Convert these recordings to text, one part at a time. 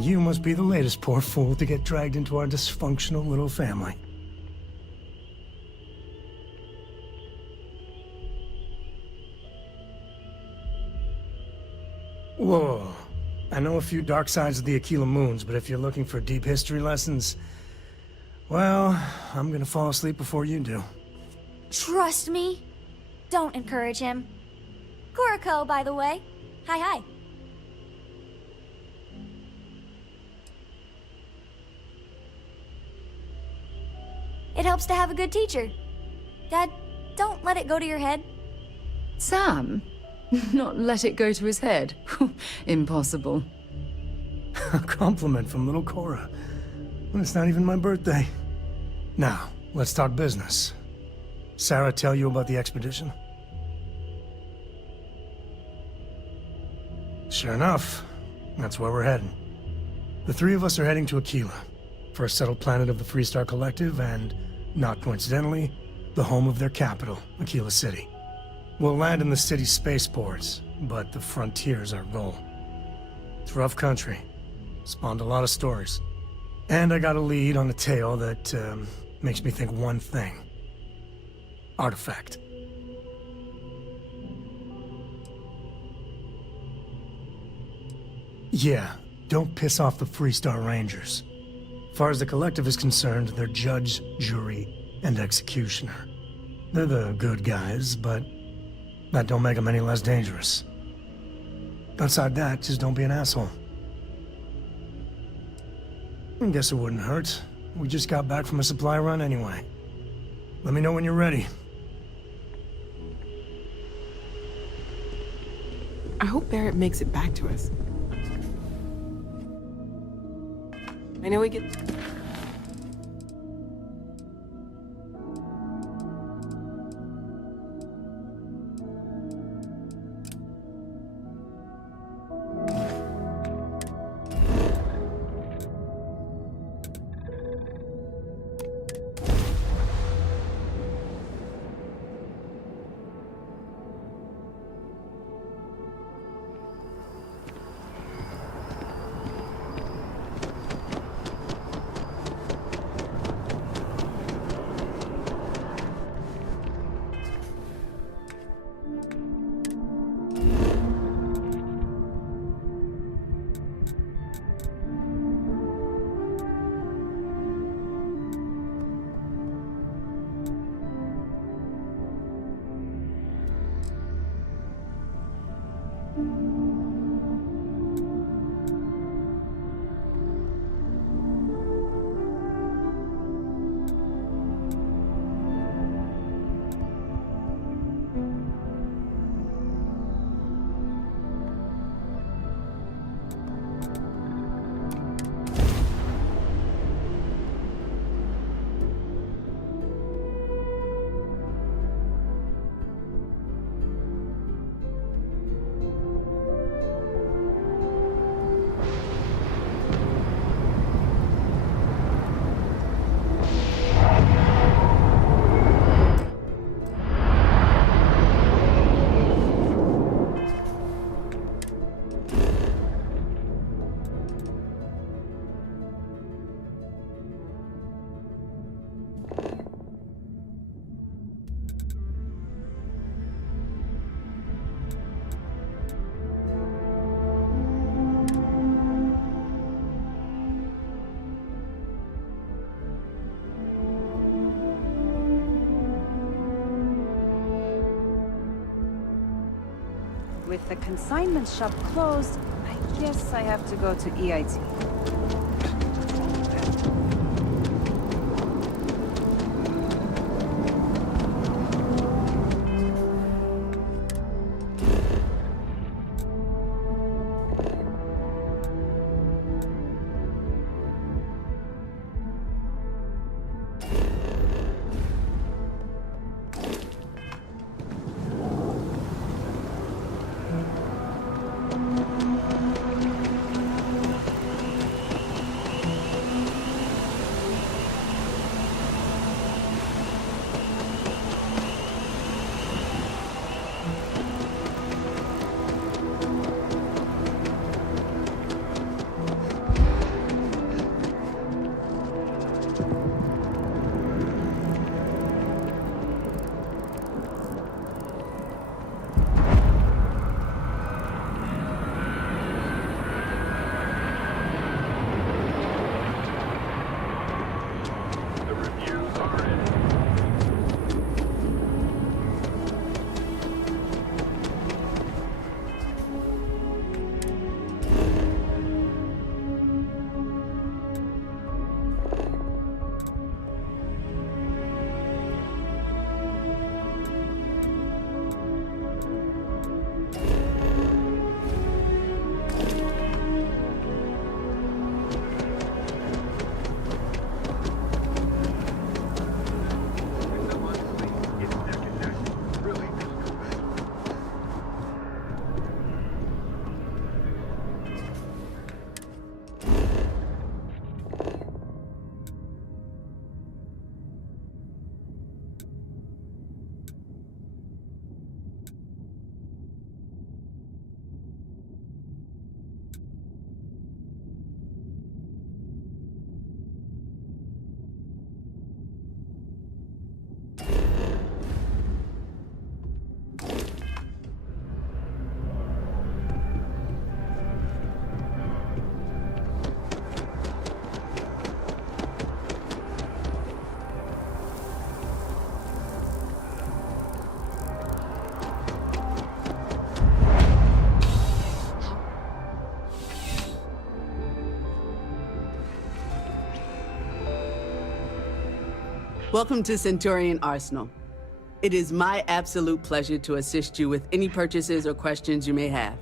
And you must be the latest poor fool to get dragged into our dysfunctional little family. Whoa. I know a few dark sides of the Aquila Moons, but if you're looking for deep history lessons, well, I'm gonna fall asleep before you do. Trust me. Don't encourage him. Kuriko, by the way. Hi. It helps to have a good teacher. Dad, don't let it go to your head. Sam? Not let it go to his head? Impossible. A compliment from little Cora. When it's not even my birthday. Now, let's talk business. Sarah tell you about the expedition? Sure enough, that's where we're heading. The three of us are heading to Aquila, first settled planet of the Freestar Collective and, not coincidentally, the home of their capital, Aquila City. We'll land in the city's spaceports, but the frontier's our goal. It's rough country. Spawned a lot of stories. And I got a lead on a tale that makes me think one thing. Artifact. Yeah, don't piss off the Freestar Rangers. As far as the Collective is concerned, they're judge, jury, and executioner. They're the good guys, but that don't make them any less dangerous. Outside that, just don't be an asshole. I guess it wouldn't hurt. We just got back from a supply run anyway. Let me know when you're ready. I hope Barrett makes it back to us. I know we get... With the consignment shop closed, I guess I have to go to EIT. Welcome to Centurion Arsenal. It is my absolute pleasure to assist you with any purchases or questions you may have.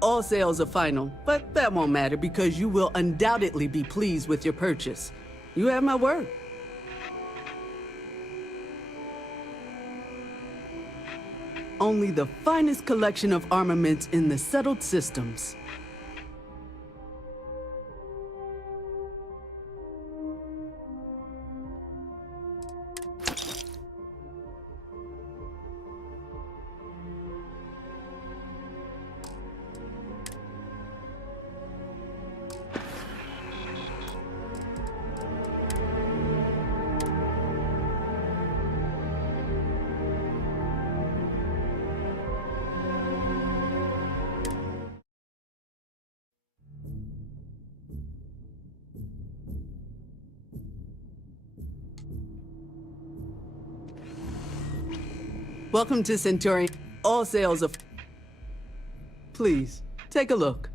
All sales are final, but that won't matter because you will undoubtedly be pleased with your purchase. You have my word. Only the finest collection of armaments in the settled systems. Welcome to Centurion. All sales are... Please, take a look.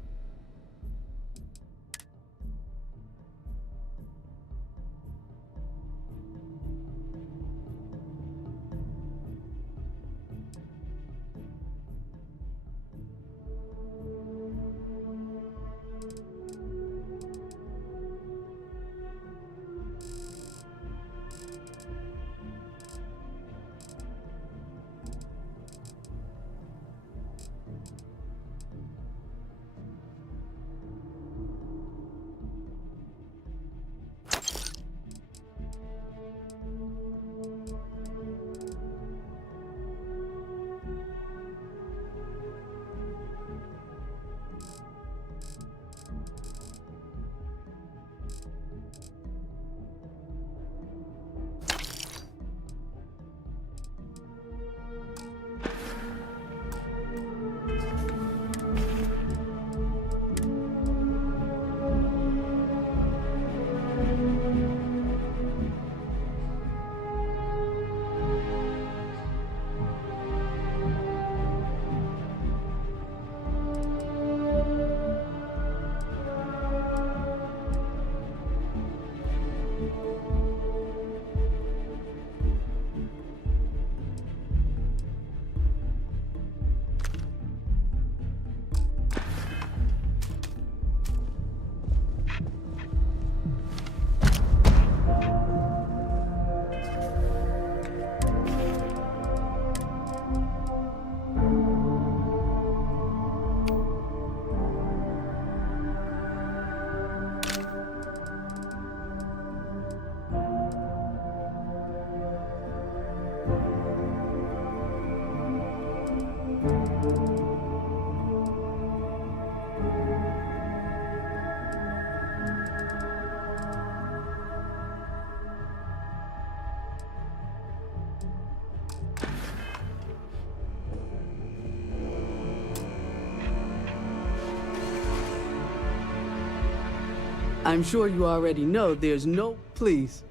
I'm sure you already know there's no... Please.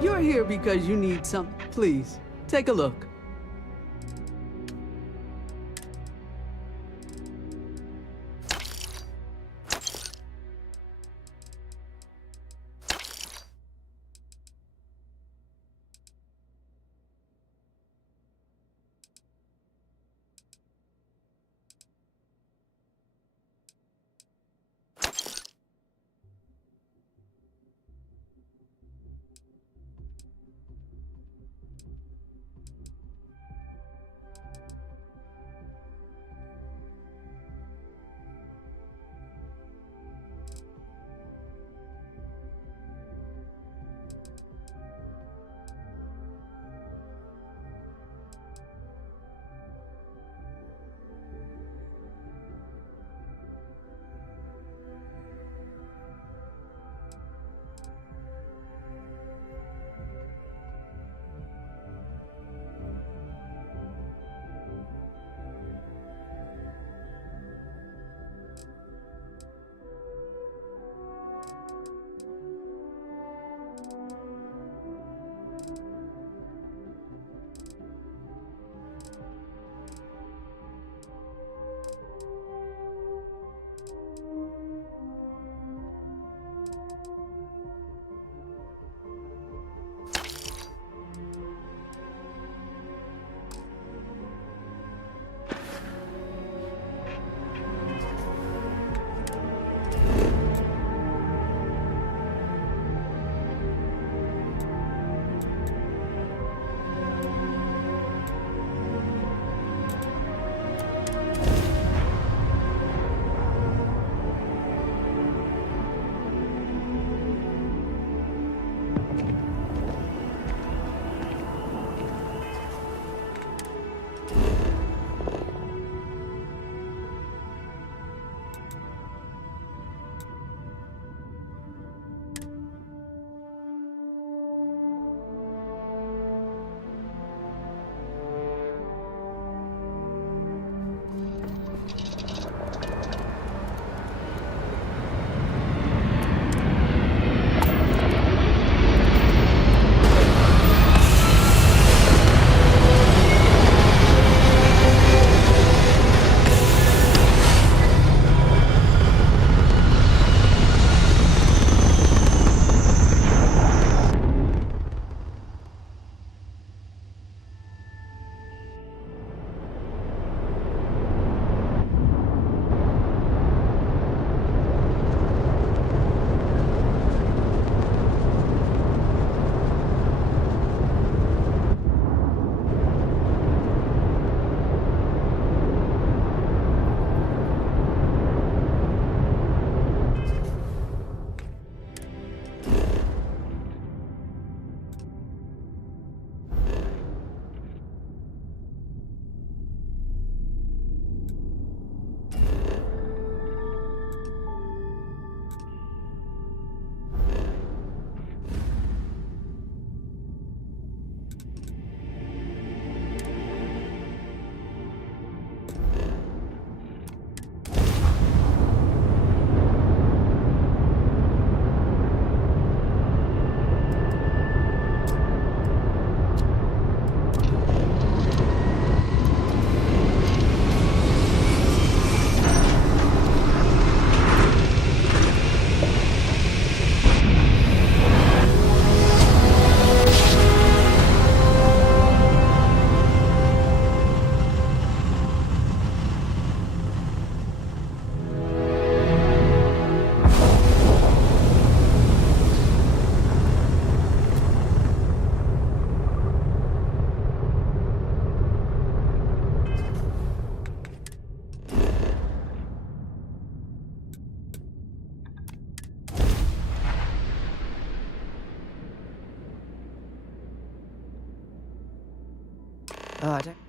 You're here because you need some. Please, take a look.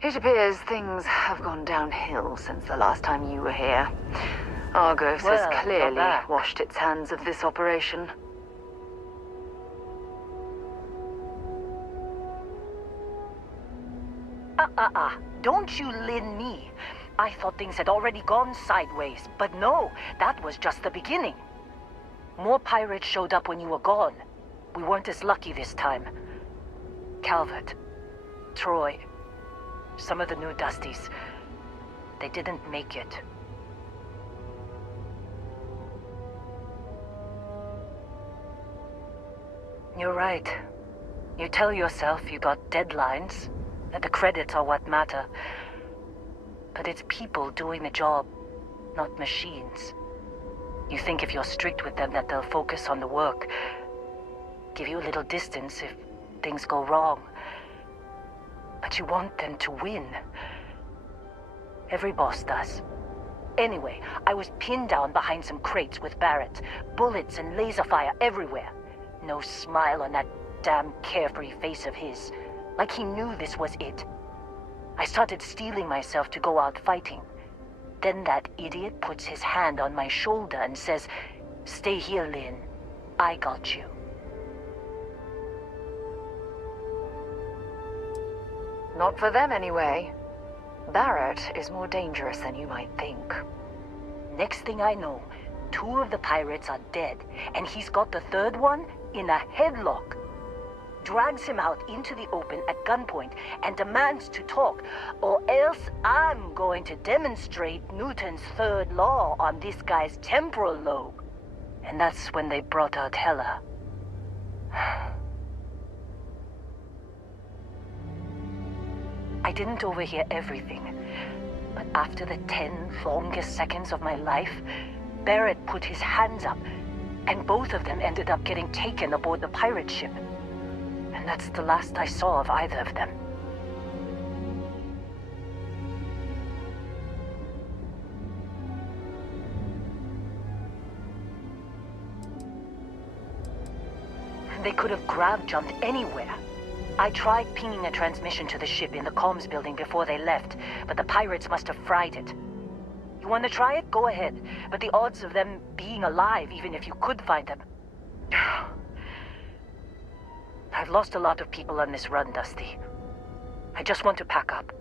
It appears things have gone downhill since the last time you were here. Argos has clearly washed its hands of this operation. Don't you lin me. I thought things had already gone sideways, but no, that was just the beginning. More pirates showed up when you were gone. We weren't as lucky this time. Calvert, Troy, some of the new Dusties, they didn't make it. You're right. You tell yourself you got deadlines, that the credits are what matter. But it's people doing the job, not machines. You think if you're strict with them that they'll focus on the work, give you a little distance if things go wrong. But you want them to win. Every boss does. Anyway, I was pinned down behind some crates with Barrett. Bullets and laser fire everywhere. No smile on that damn carefree face of his. Like he knew this was it. I started steeling myself to go out fighting. Then that idiot puts his hand on my shoulder and says, "Stay here, Lynn. I got you." Not for them, anyway. Barrett is more dangerous than you might think. Next thing I know, 2 of the pirates are dead, and he's got the 3rd one in a headlock. Drags him out into the open at gunpoint and demands to talk, or else I'm going to demonstrate Newton's 3rd law on this guy's temporal lobe. And that's when they brought out Hela. I didn't overhear everything, but after the 10 longest seconds of my life, Barrett put his hands up, and both of them ended up getting taken aboard the pirate ship. And that's the last I saw of either of them. They could have grav-jumped anywhere. I tried pinging a transmission to the ship in the comms building before they left, but the pirates must have fried it. You want to try it? Go ahead. But the odds of them being alive, even if you could find them... I've lost a lot of people on this run, Dusty. I just want to pack up.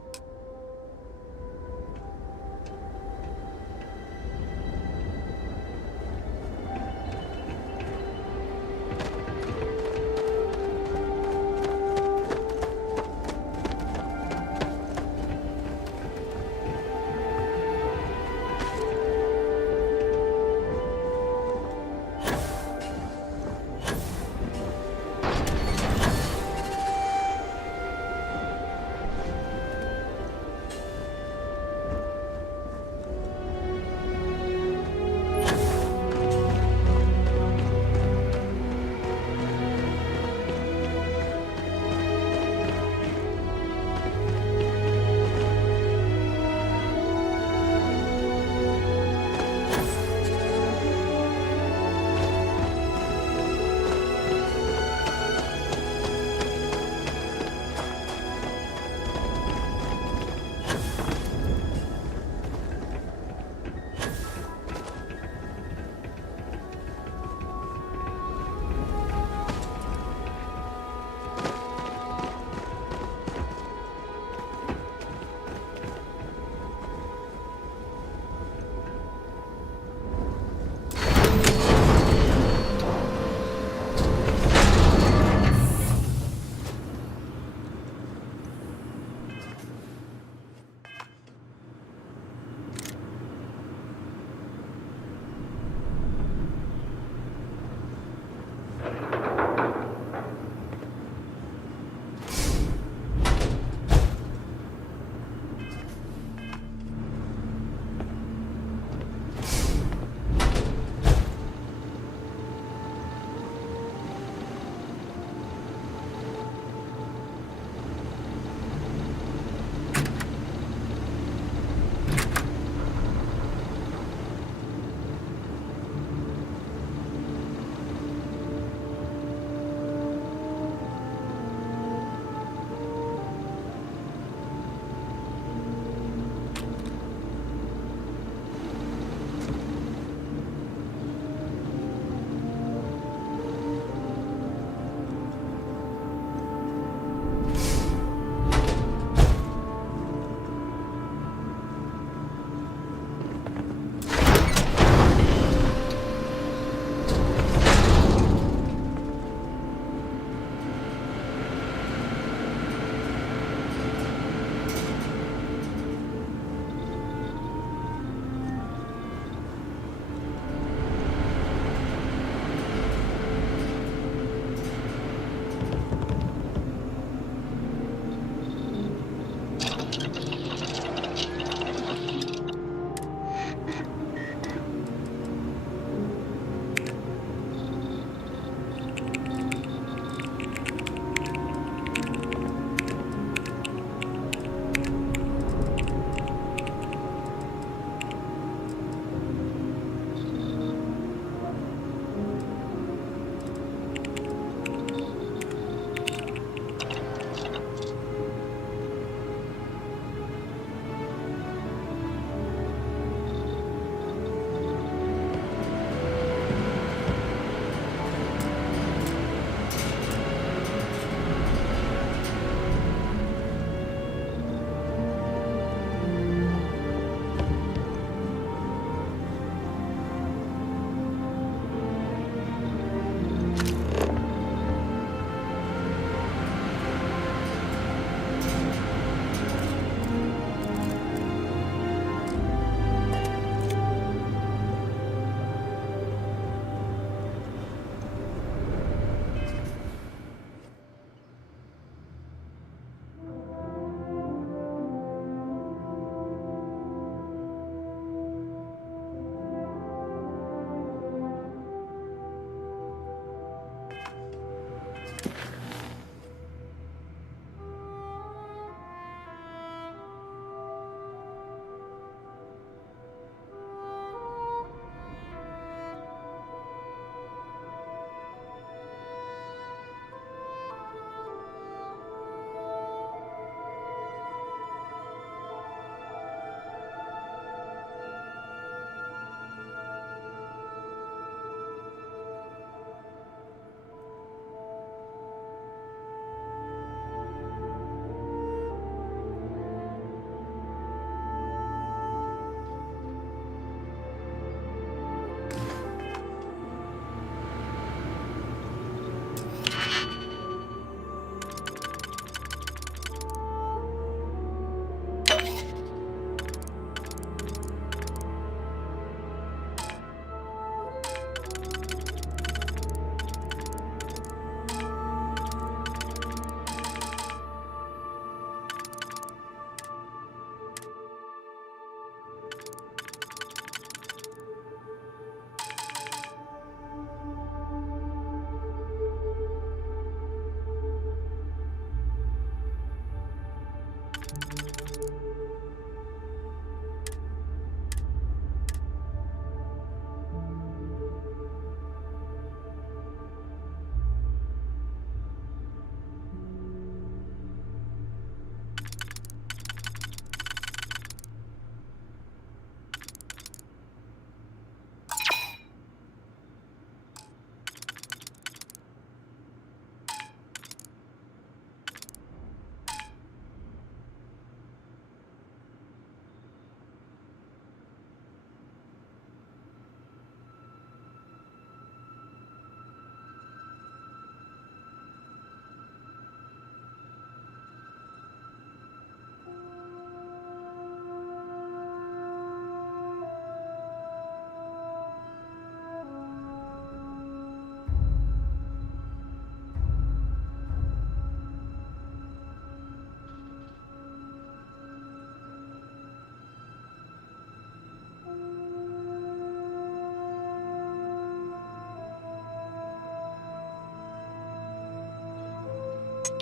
You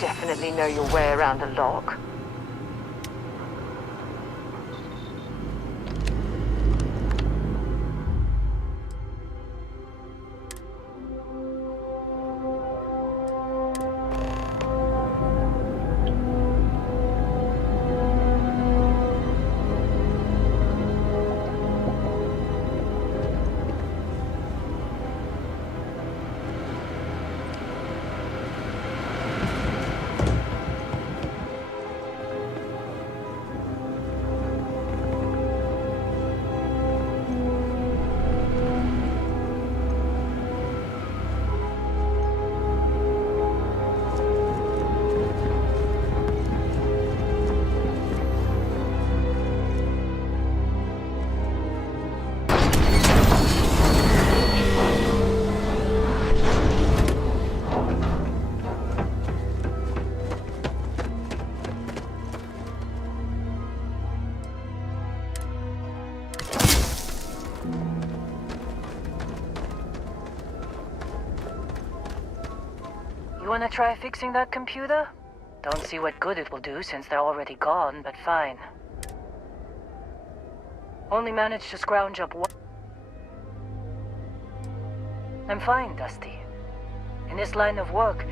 definitely know your way around a lock. You wanna try fixing that computer? Don't see what good it will do since they're already gone, but fine. Only managed to scrounge up one. I'm fine, Dusty. In this line of work,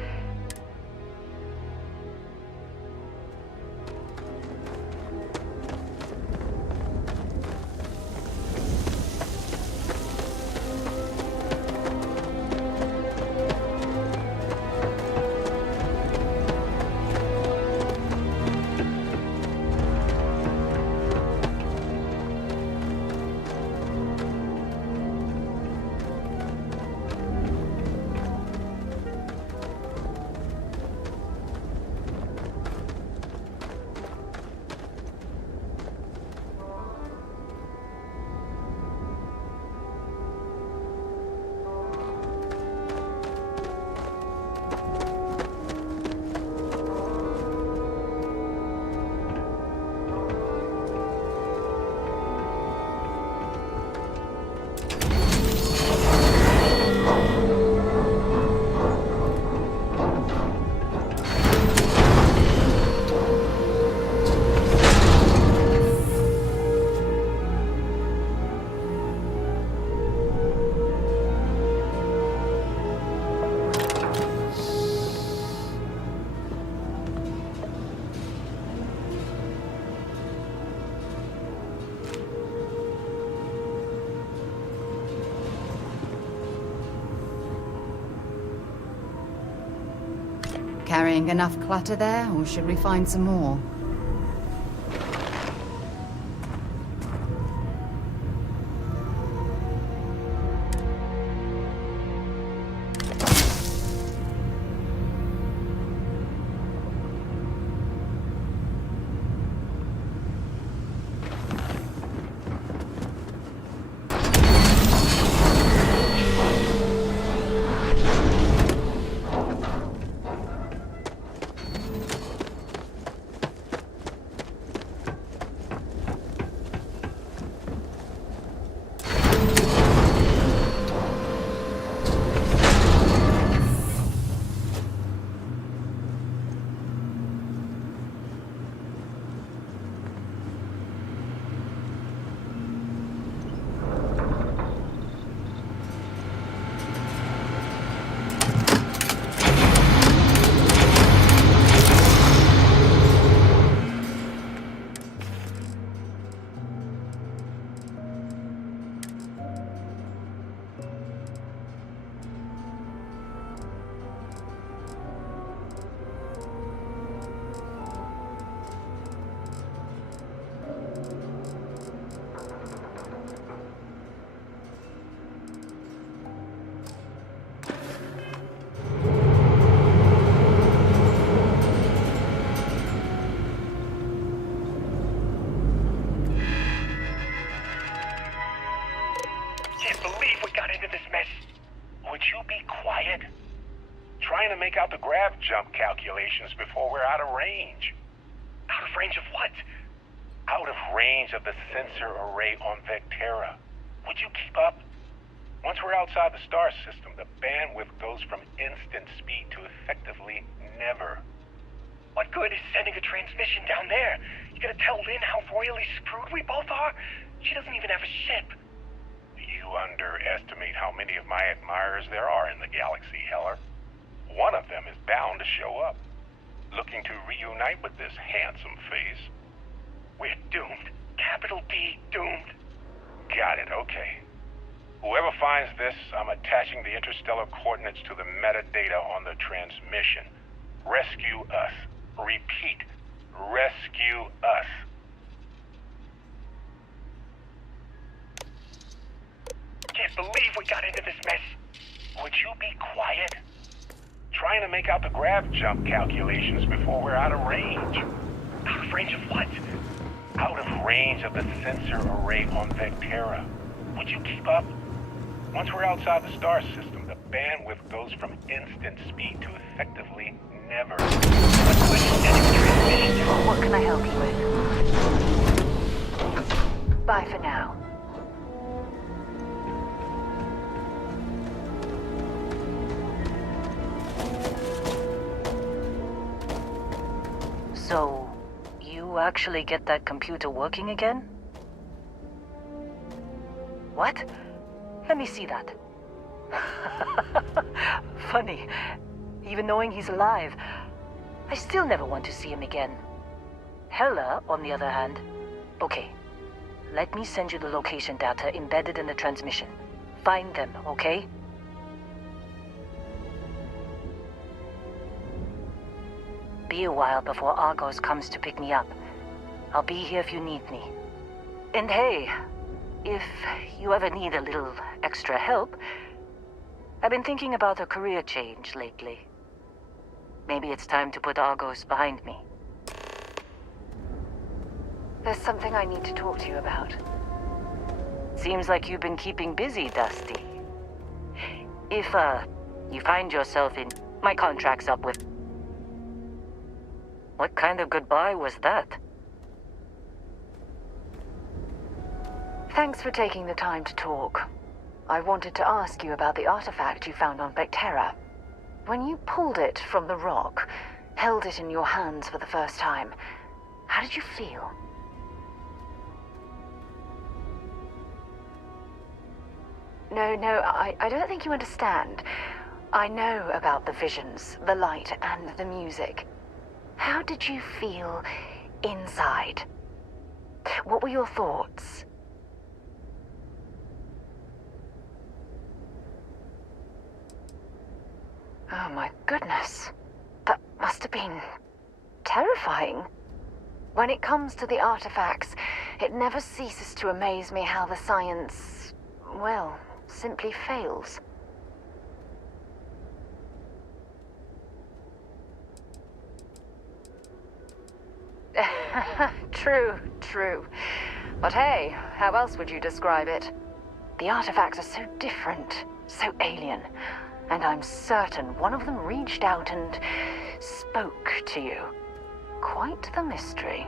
Carrying enough clutter there, or should we find some more? grav jump calculations before we're out of range. Out of range of what? Out of range of the sensor array on Vectera. Would you keep up? Once we're outside the star system, the bandwidth goes from instant speed to effectively never. What good is sending a transmission down there? You gonna tell Lynn how royally screwed we both are? She doesn't even have a ship. You underestimate how many of my admirers there are in the galaxy, Heller. One of them is bound to show up, looking to reunite with this handsome face. We're doomed. Capital D, doomed. Got it, okay. Whoever finds this, I'm attaching the interstellar coordinates to the metadata on the transmission. Rescue us. Repeat. Rescue us. Can't believe we got into this mess. Would you be quiet? Trying to make out the grav jump calculations before we're out of range. Out of range of what? Out of range of the sensor array on Vectera. Would you keep up? Once we're outside the star system, the bandwidth goes from instant speed to effectively never. What can I help you with? Bye for now. So, you actually get that computer working again? What? Let me see that. Funny. Even knowing he's alive, I still never want to see him again. Hella, on the other hand. Okay. Let me send you the location data embedded in the transmission. Find them, okay? Be a while before Argos comes to pick me up. I'll be here if you need me. And hey, if you ever need a little extra help, I've been thinking about a career change lately. Maybe it's time to put Argos behind me. There's something I need to talk to you about. Seems like you've been keeping busy, Dusty. If, you find yourself in... My contract's up with... What kind of goodbye was that? Thanks for taking the time to talk. I wanted to ask you about the artifact you found on Vectera. When you pulled it from the rock, held it in your hands for the first time, how did you feel? No, I don't think you understand. I know about the visions, the light, and the music. How did you feel inside? What were your thoughts? Oh my goodness. That must have been terrifying. When it comes to the artifacts, it never ceases to amaze me how the science, well, simply fails. True. But hey, how else would you describe it? The artifacts are so different, so alien, and I'm certain one of them reached out and spoke to you. Quite the mystery.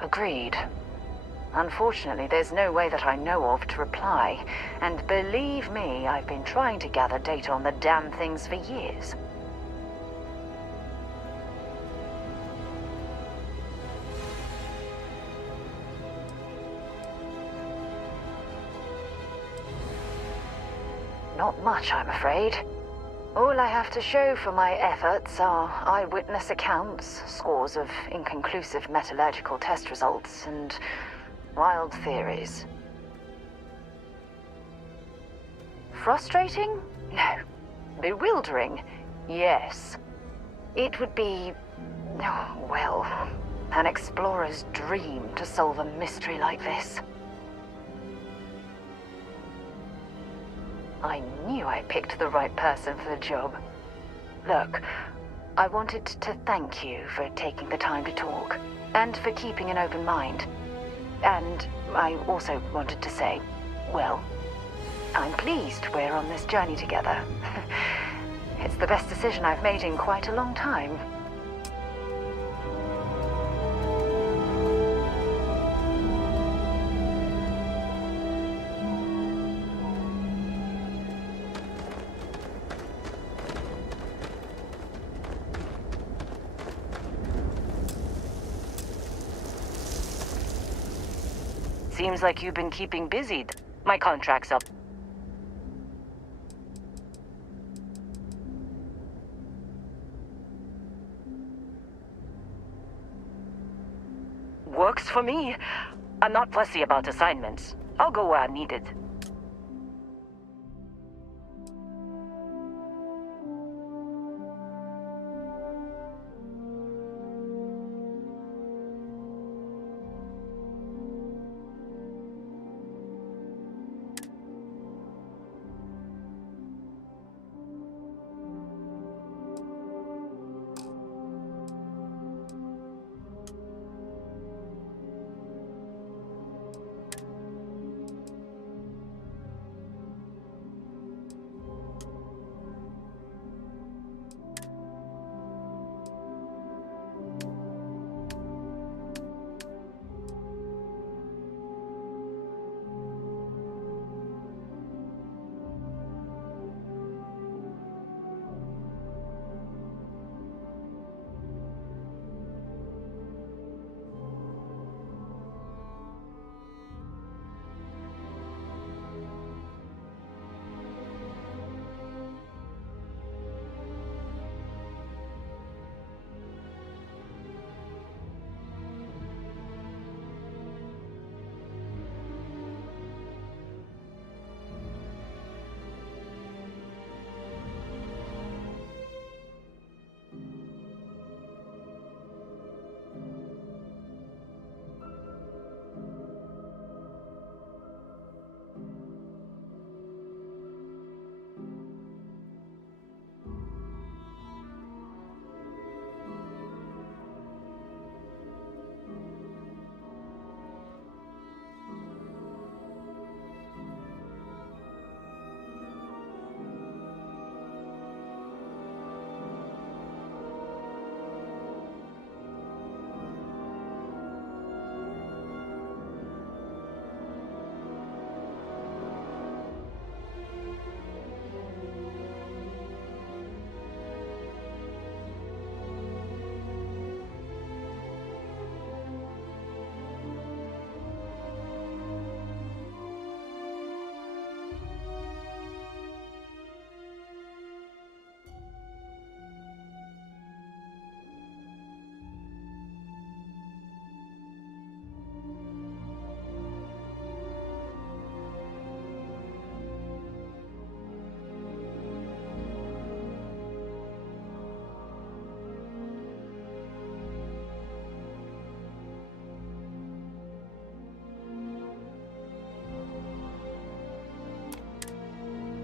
Agreed. Unfortunately, there's no way that I know of to reply, and believe me, I've been trying to gather data on the damn things for years. Not much, I'm afraid. All I have to show for my efforts are eyewitness accounts, scores of inconclusive metallurgical test results, and wild theories. Frustrating? No. Bewildering? Yes. It would be, oh, well, an explorer's dream to solve a mystery like this. I knew I picked the right person for the job. Look, I wanted to thank you for taking the time to talk, and for keeping an open mind. And I also wanted to say, well, I'm pleased we're on this journey together. It's the best decision I've made in quite a long time. Seems like you've been keeping busy. My contract's up. Works for me. I'm not fussy about assignments. I'll go where I'm needed.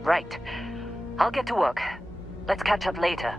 Right. I'll get to work. Let's catch up later.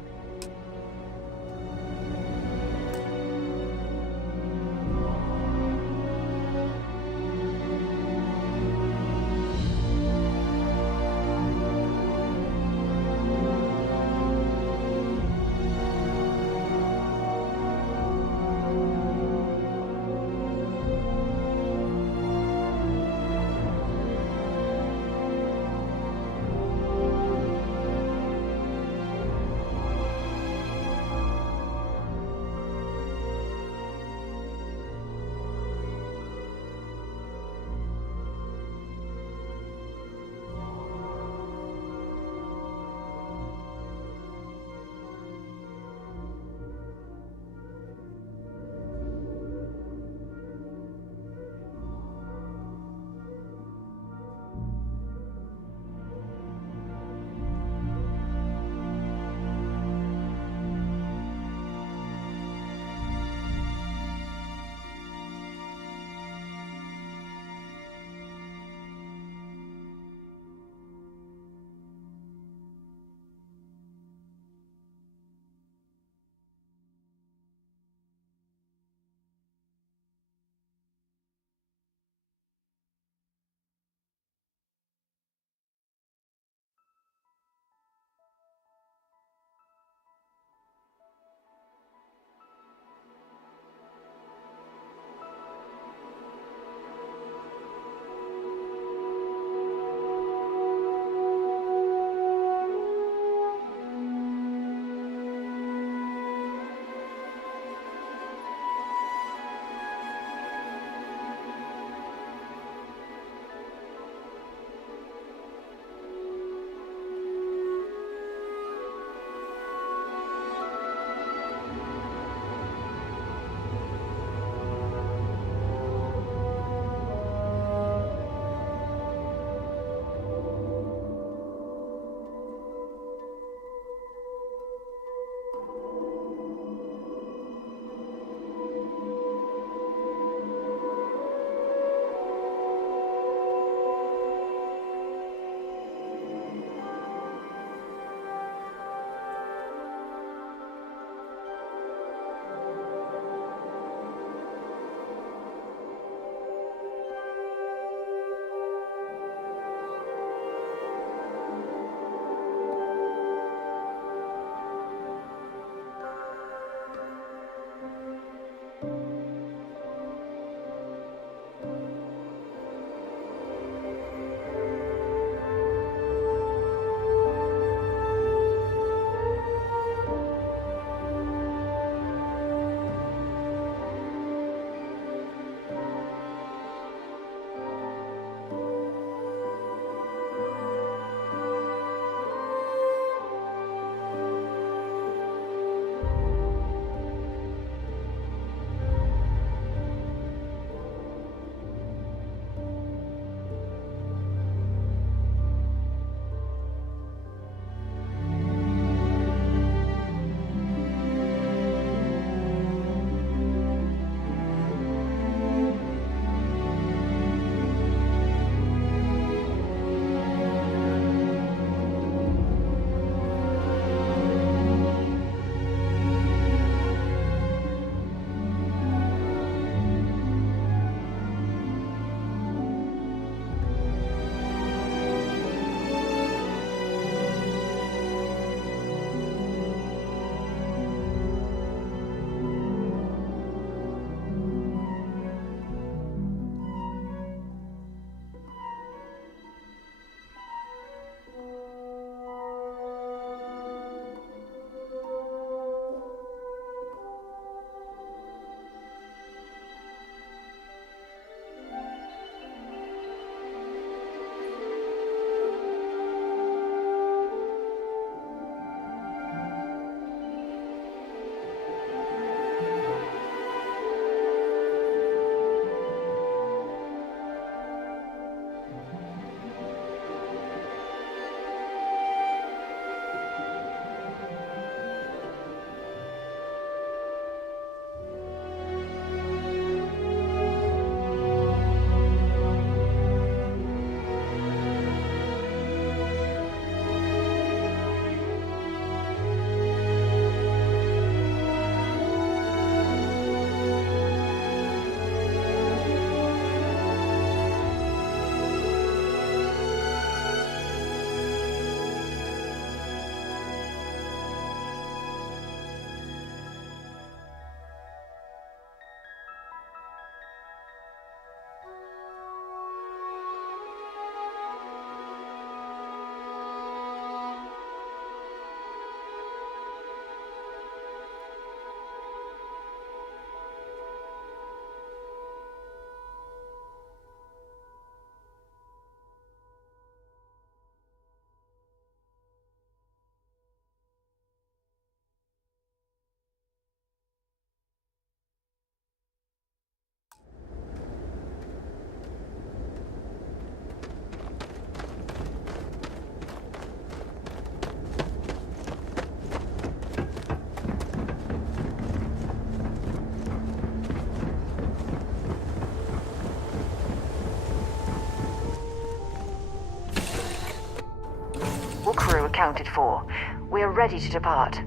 are accounted for. We're ready to depart.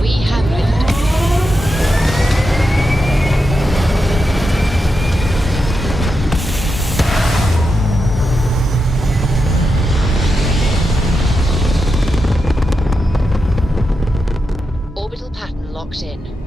We have lifted. Orbital pattern locked in.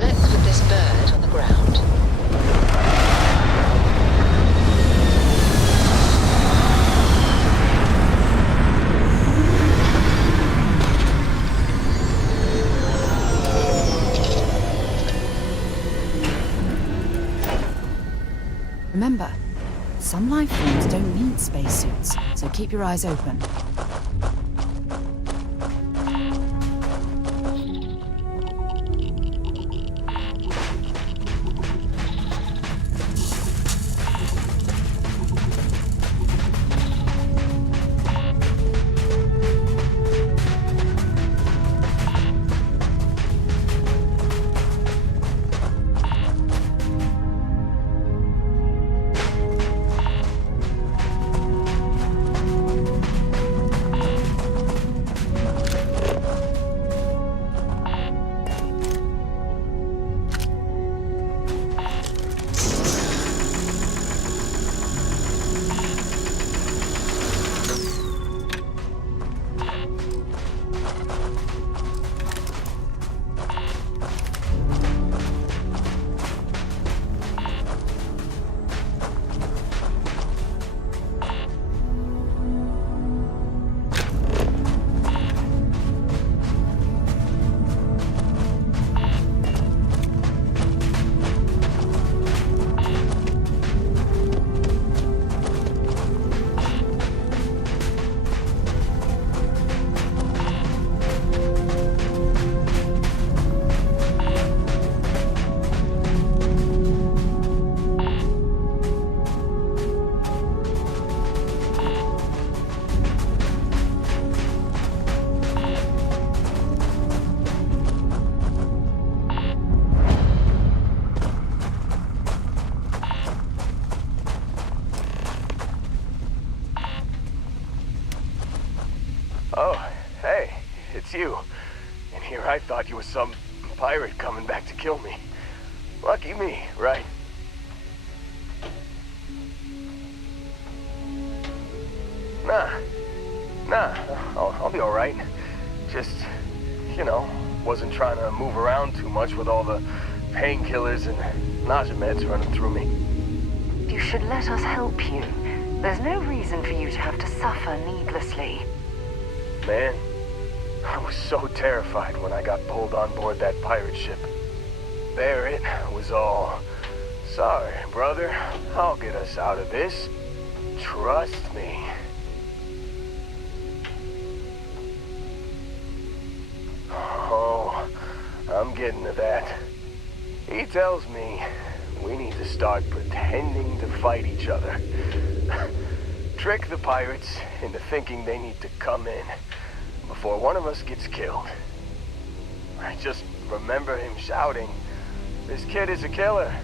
Let's put this bird on the ground. Remember, some life forms don't need spacesuits, so keep your eyes open. Oh, hey, it's you. And here I thought you were some pirate coming back to kill me. Lucky me, right? Nah. Nah, I'll be alright. Just, you know, wasn't trying to move around too much with all the painkillers and nausea meds running through me. You should let us help you. There's no reason for you to have to suffer needlessly. Man, I was so terrified when I got pulled on board that pirate ship. Barrett was all, "Sorry, brother, I'll get us out of this. Trust me." Oh, I'm getting to that. He tells me we need to start pretending to fight each other. Trick the pirates into thinking they need to come in before one of us gets killed. I just remember him shouting, "This kid is a killer.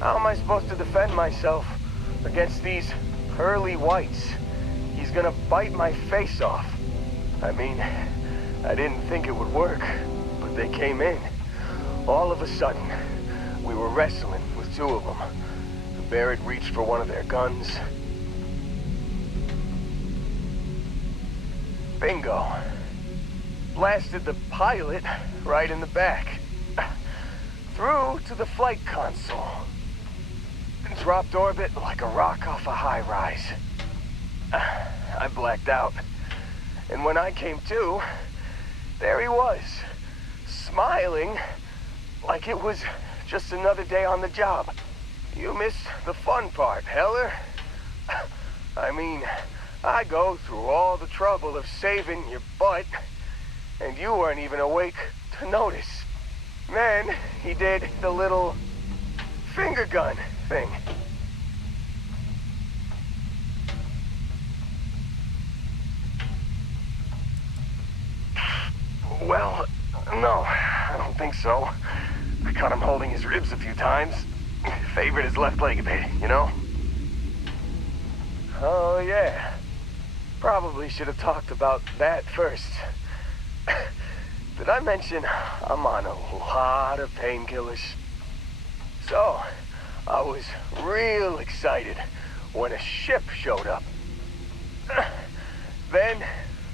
How am I supposed to defend myself against these pearly whites? He's gonna bite my face off." I mean, I didn't think it would work, but they came in. All of a sudden, we were wrestling with two of them. Barrett reached for one of their guns. Bingo. Blasted the pilot right in the back. Through to the flight console. Dropped orbit like a rock off a high-rise. I blacked out. And when I came to, there he was, smiling like it was just another day on the job. You missed the fun part, Heller. I mean, I go through all the trouble of saving your butt, and you weren't even awake to notice. Then he did the little finger gun thing. Well, no, I don't think so. I caught him holding his ribs a few times. Favored his left leg a bit, you know? Oh, yeah. Probably should have talked about that first. Did I mention I'm on a lot of painkillers? So, I was real excited when a ship showed up. Then,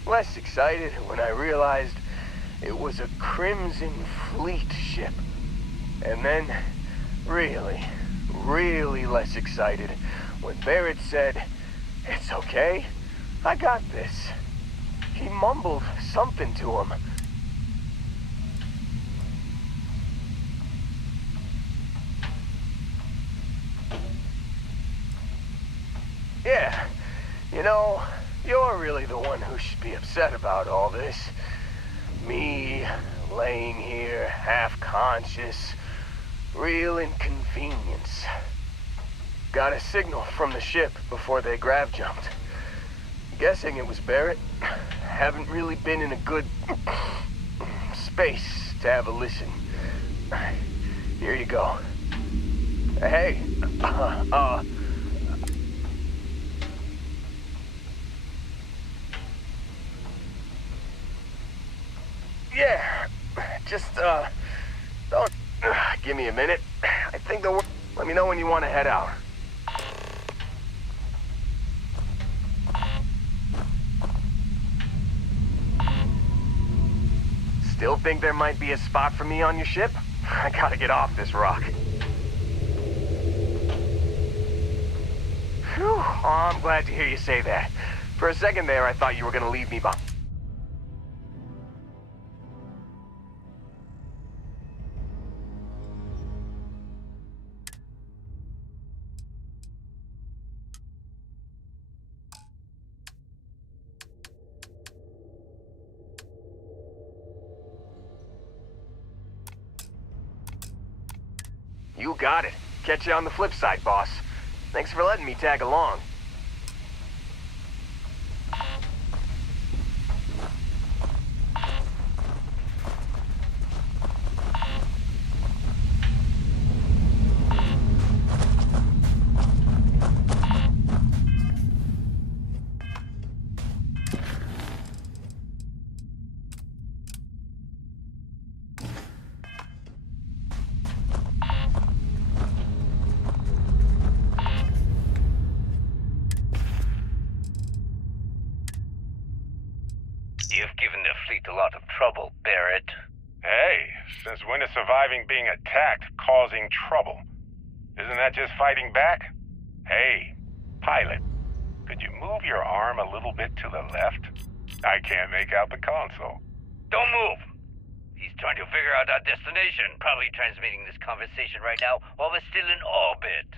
less excited when I realized it was a Crimson Fleet ship. And then, really, really less excited when Barrett said, "It's okay, I got this." He mumbled something to him. Yeah, you know, you're really the one who should be upset about all this. Me, laying here, half-conscious, real inconvenience. Got a signal from the ship before they grav jumped. Guessing it was Barrett. Haven't really been in a good space to have a listen. Here you go. Hey, yeah, just, don't, give me a minute. I think let me know when you want to head out. Still think there might be a spot for me on your ship? I gotta get off this rock. Whew, oh, I'm glad to hear you say that. For a second there, I thought you were gonna leave me behind. You got it. Catch you on the flip side, boss. Thanks for letting me tag along. fleet a lot of trouble, Barrett. Hey, since when is surviving being attacked causing trouble? Isn't that just fighting back? Hey, pilot, could you move your arm a little bit to the left? I can't make out the console. Don't move! He's trying to figure out our destination, probably transmitting this conversation right now while we're still in orbit.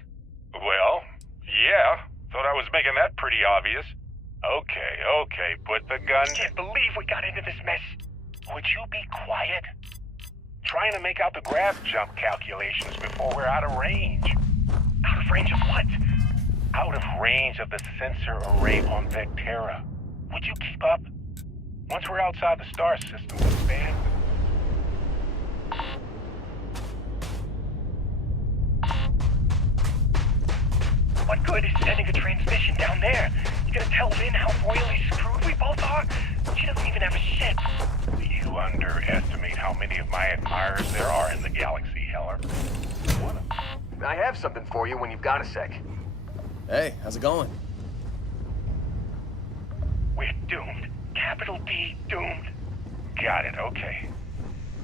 Well, yeah, thought I was making that pretty obvious. Okay, put the gun... Can't believe we got into this mess. Would you be quiet? Trying to make out the grav jump calculations before we're out of range. Out of range of what? Out of range of the sensor array on Vectera. Would you keep up? Once we're outside the star system, the band... What good is sending a transmission down there? You gonna tell Lynn how royally screwed we both are? She doesn't even have a ship. You underestimate how many of my admirers there are in the galaxy, Heller. What I have something for you when you've got a sec. Hey, how's it going? We're doomed. Capital D, doomed. Got it, okay.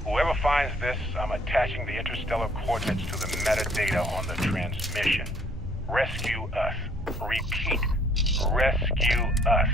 Whoever finds this, I'm attaching the interstellar coordinates to the metadata on the transmission. Rescue us. Repeat, rescue us.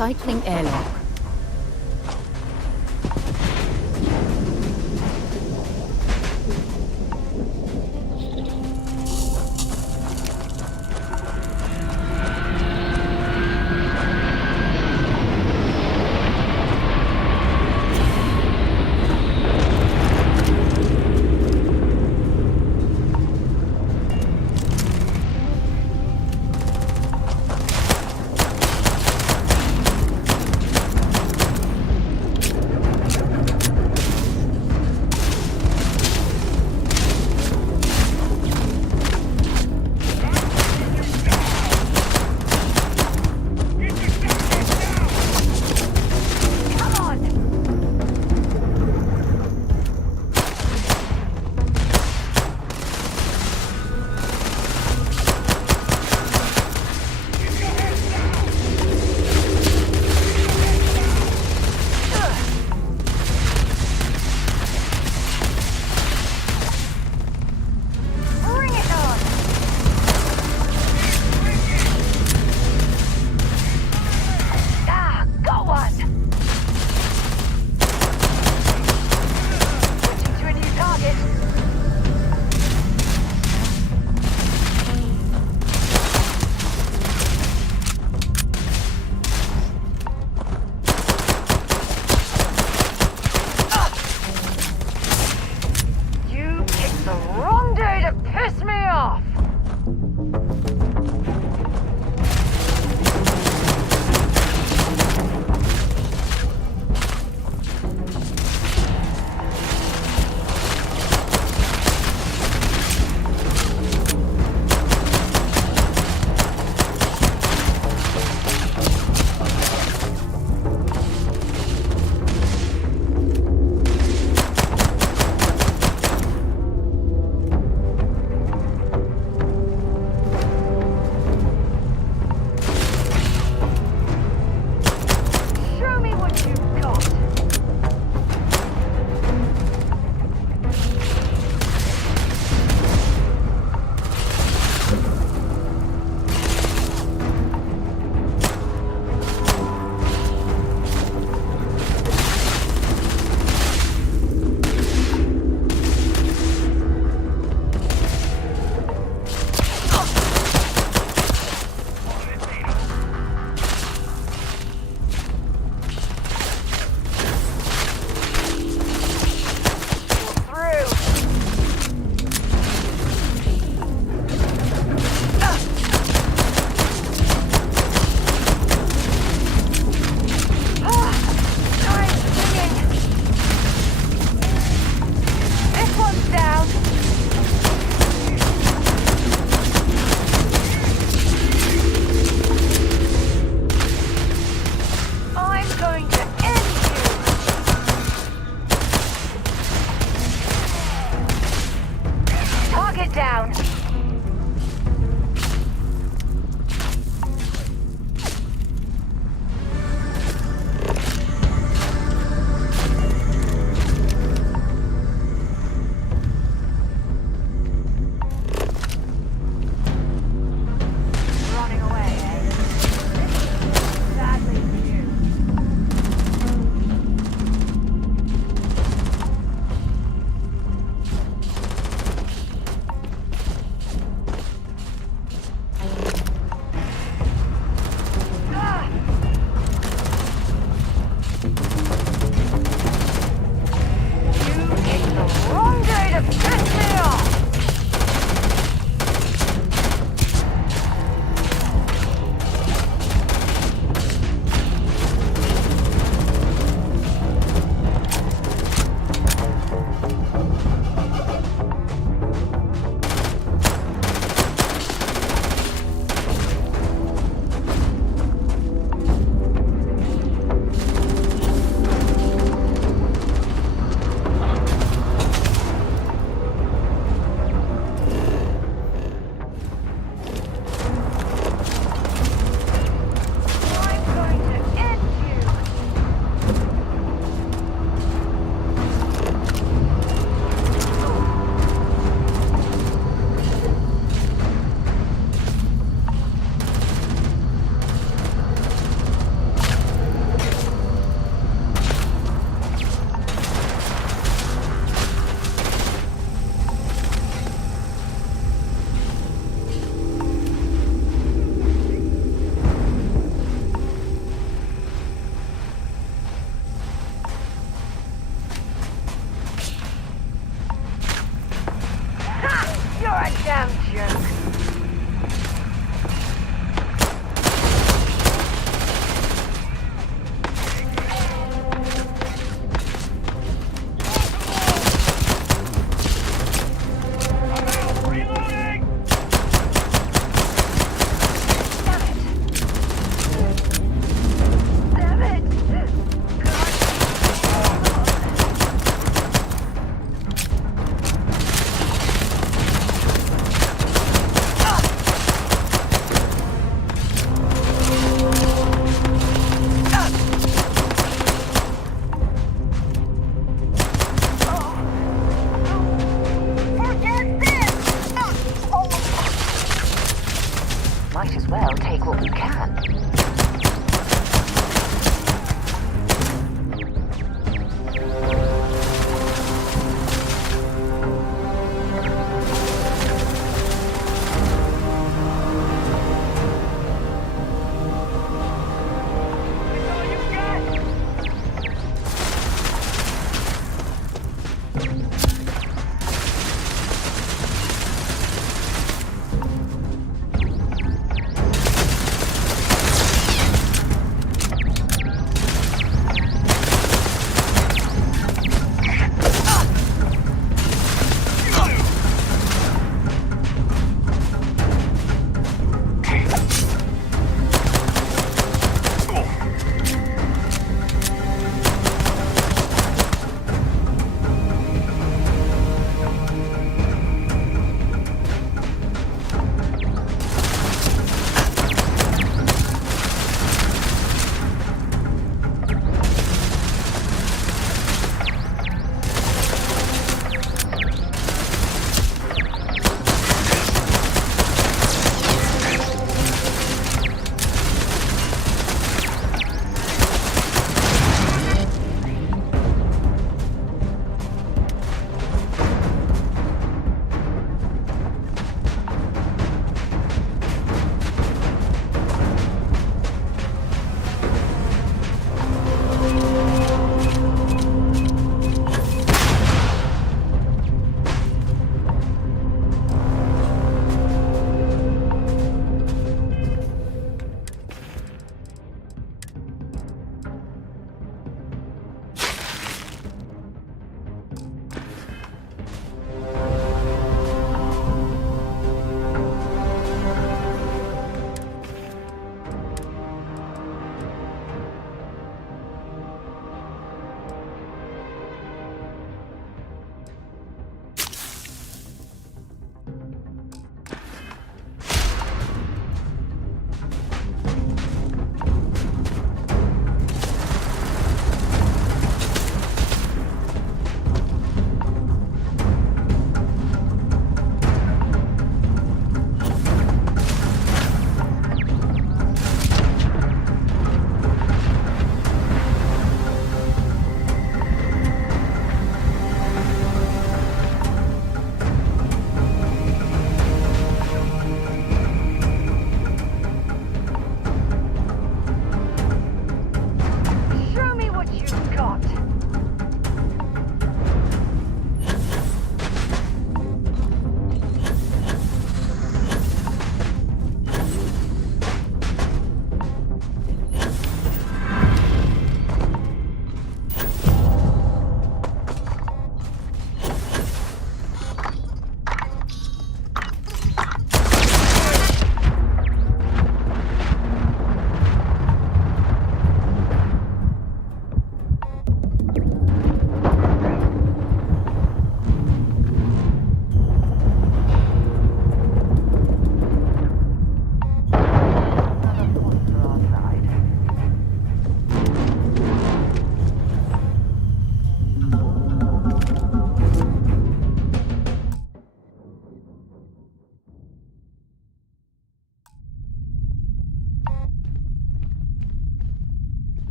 Cycling airlock.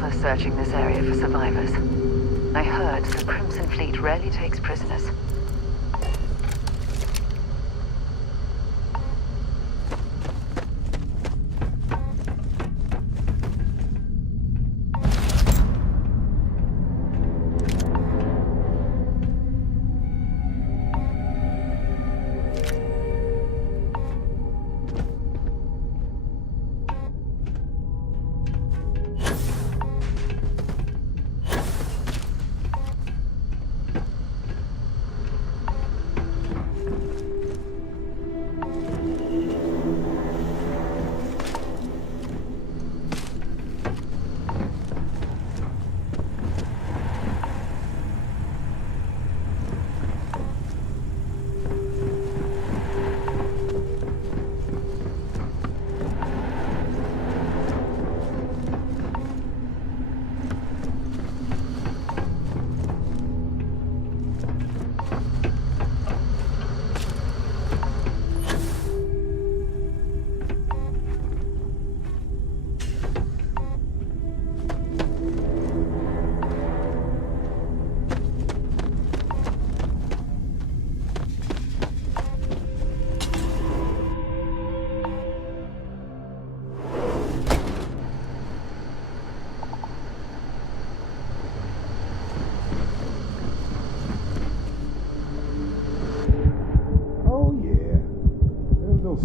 bother searching this area for survivors. I heard the Crimson Fleet rarely takes prisoners.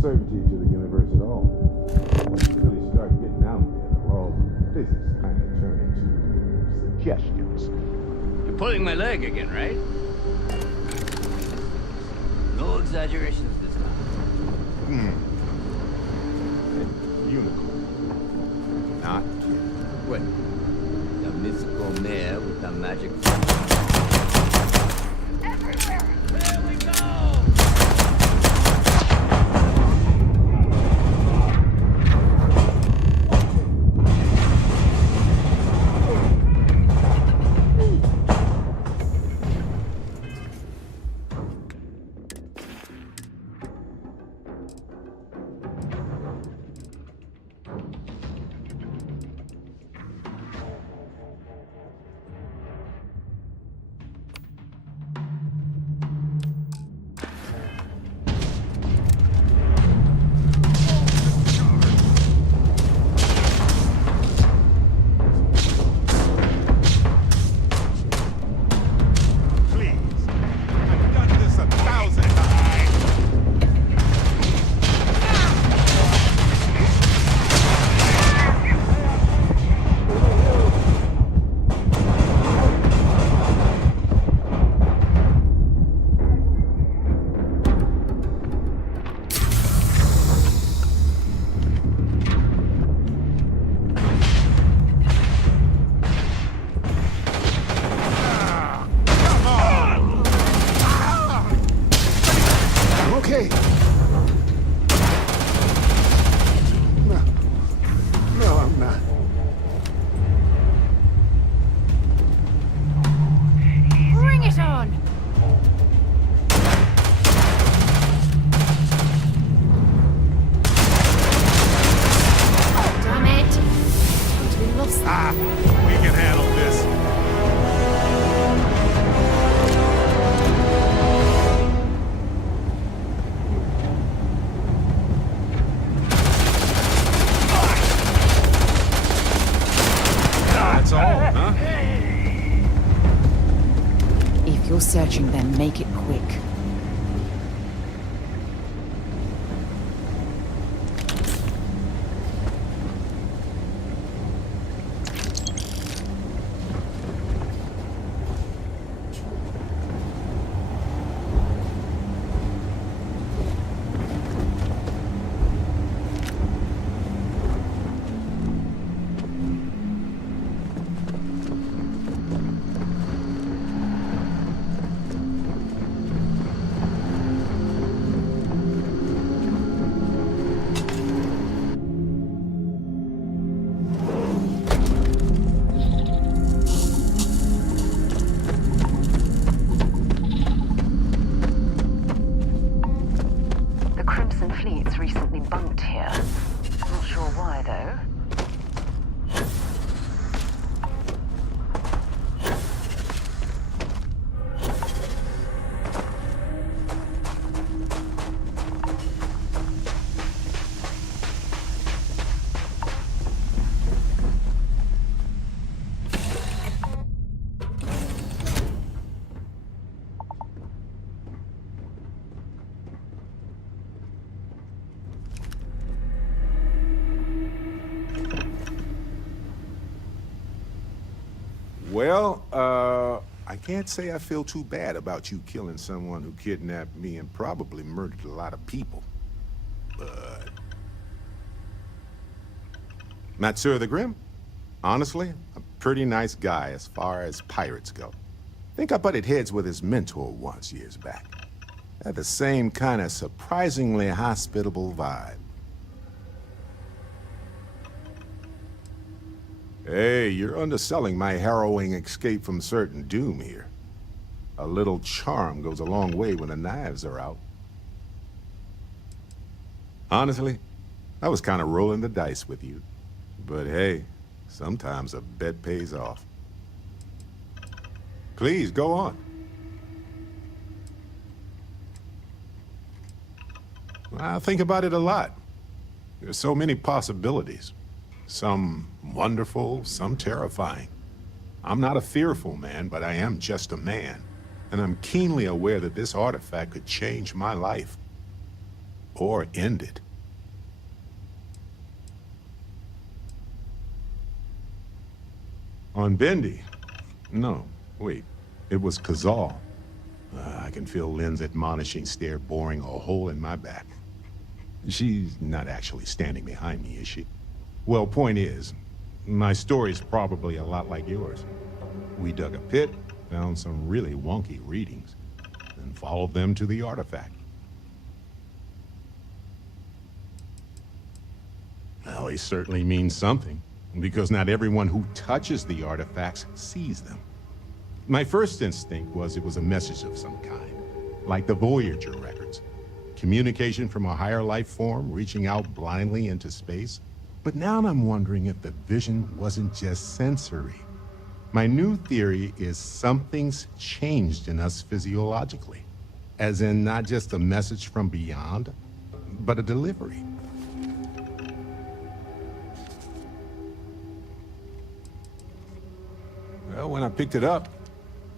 Certainty to the universe at all. Once you really start getting out there, the laws of physics kind of turn into suggestions. You're pulling my leg again, right? No exaggerations this time. Unicorn. Not kidding. What? The mythical mare with the magic... Everywhere! There we go! We can handle this. That's all, huh? If you're searching, then make it quick. Well, I can't say I feel too bad about you killing someone who kidnapped me and probably murdered a lot of people. But... Matsur the Grim? Honestly, a pretty nice guy as far as pirates go. Think I butted heads with his mentor once years back. Had the same kind of surprisingly hospitable vibe. Hey, you're underselling my harrowing escape from certain doom here. A little charm goes a long way when the knives are out. Honestly, I was kind of rolling the dice with you. But hey, sometimes a bet pays off. Please, go on. I think about it a lot. There's so many possibilities. Some wonderful, some terrifying. I'm not a fearful man, but I am just a man. And I'm keenly aware that this artifact could change my life. Or end it. On Bendy? No, wait. It was Kazal. I can feel Lynn's admonishing stare boring a hole in my back. She's not actually standing behind me, is she? Well, point is, my story's probably a lot like yours. We dug a pit, found some really wonky readings, and followed them to the artifact. Well, it certainly means something, because not everyone who touches the artifacts sees them. My first instinct was it was a message of some kind, like the Voyager records. Communication from a higher life form reaching out blindly into space. But now I'm wondering if the vision wasn't just sensory. My new theory is something's changed in us physiologically. As in not just a message from beyond, but a delivery. Well, when I picked it up,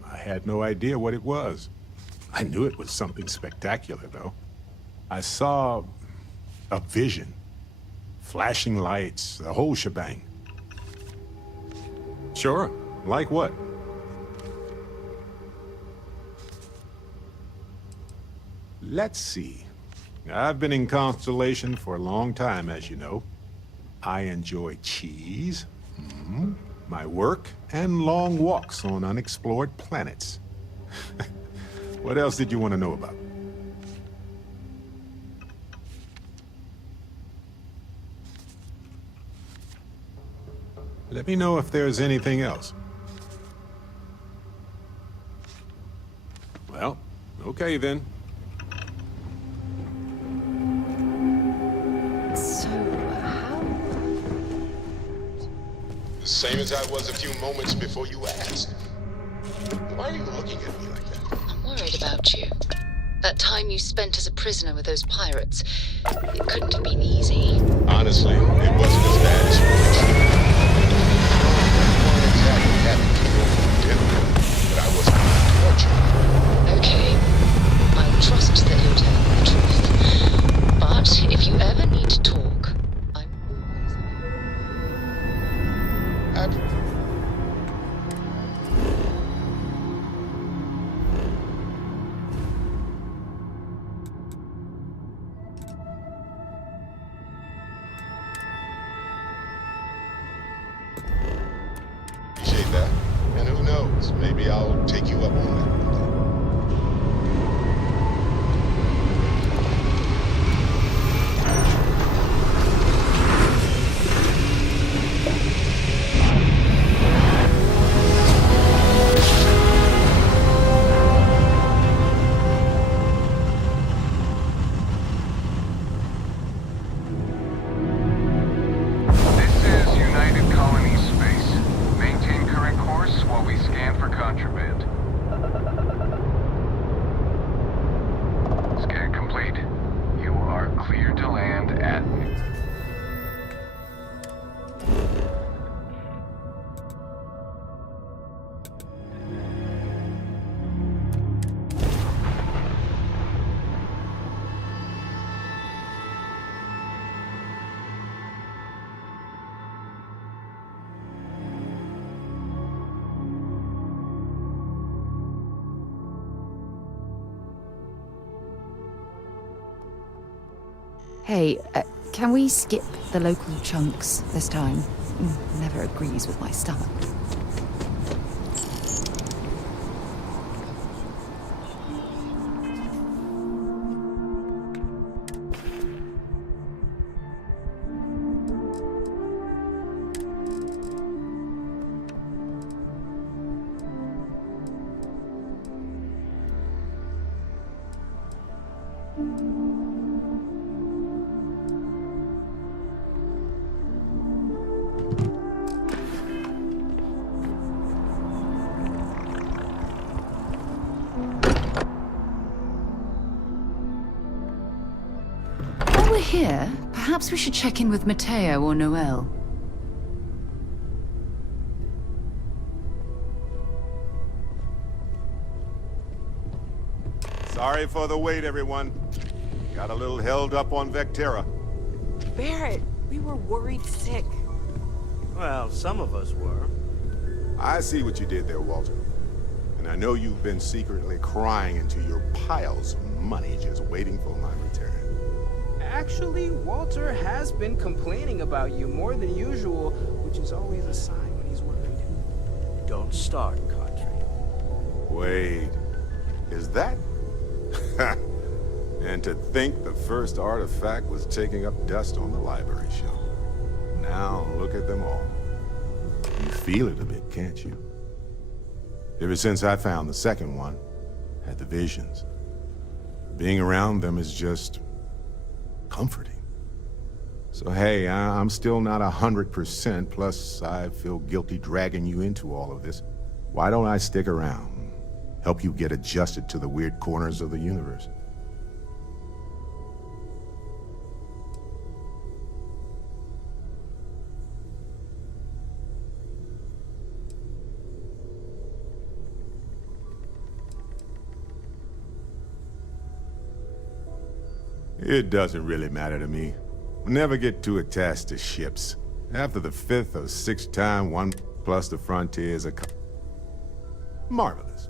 I had no idea what it was. I knew it was something spectacular, though. I saw a vision. Flashing lights, the whole shebang. Sure, like what? Let's see. I've been in Constellation for a long time, as you know. I enjoy cheese, my work, and long walks on unexplored planets. What else did you want to know about? Let me know if there's anything else. Well, okay then. So, how... The same as I was a few moments before you asked. Why are you looking at me like that? I'm worried about you. That time you spent as a prisoner with those pirates, it couldn't have been easy. Honestly, it wasn't as bad as you think. But I wasn't tortured. Okay. I'll trust that you're telling the truth. But if you ever need to talk, I'm always... Appreciate that. And who knows, maybe I'll take you up on that one day. Hey, can we skip the local chunks this time? Never agrees with my stomach. While we're here, perhaps we should check in with Mateo or Noel. Sorry for the wait, everyone. Got a little held up on Vectera. Barrett, we were worried sick. Well, some of us were. I see what you did there, Walter. And I know you've been secretly crying into your piles of money just waiting for my return. Actually, Walter has been complaining about you more than usual, which is always a sign when he's worried. Don't start, Country. Wait, is that? And to think the first artifact was taking up dust on the library shelf. Now look at them all. You feel it a bit, can't you? Ever since I found the second one, had the visions. Being around them is just comforting. So hey, I'm still not 100%, plus I feel guilty dragging you into all of this. Why don't I stick around? Help you get adjusted to the weird corners of the universe. It doesn't really matter to me. Never get too attached to ships. After the 5th or 6th time, one plus the frontier is marvelous.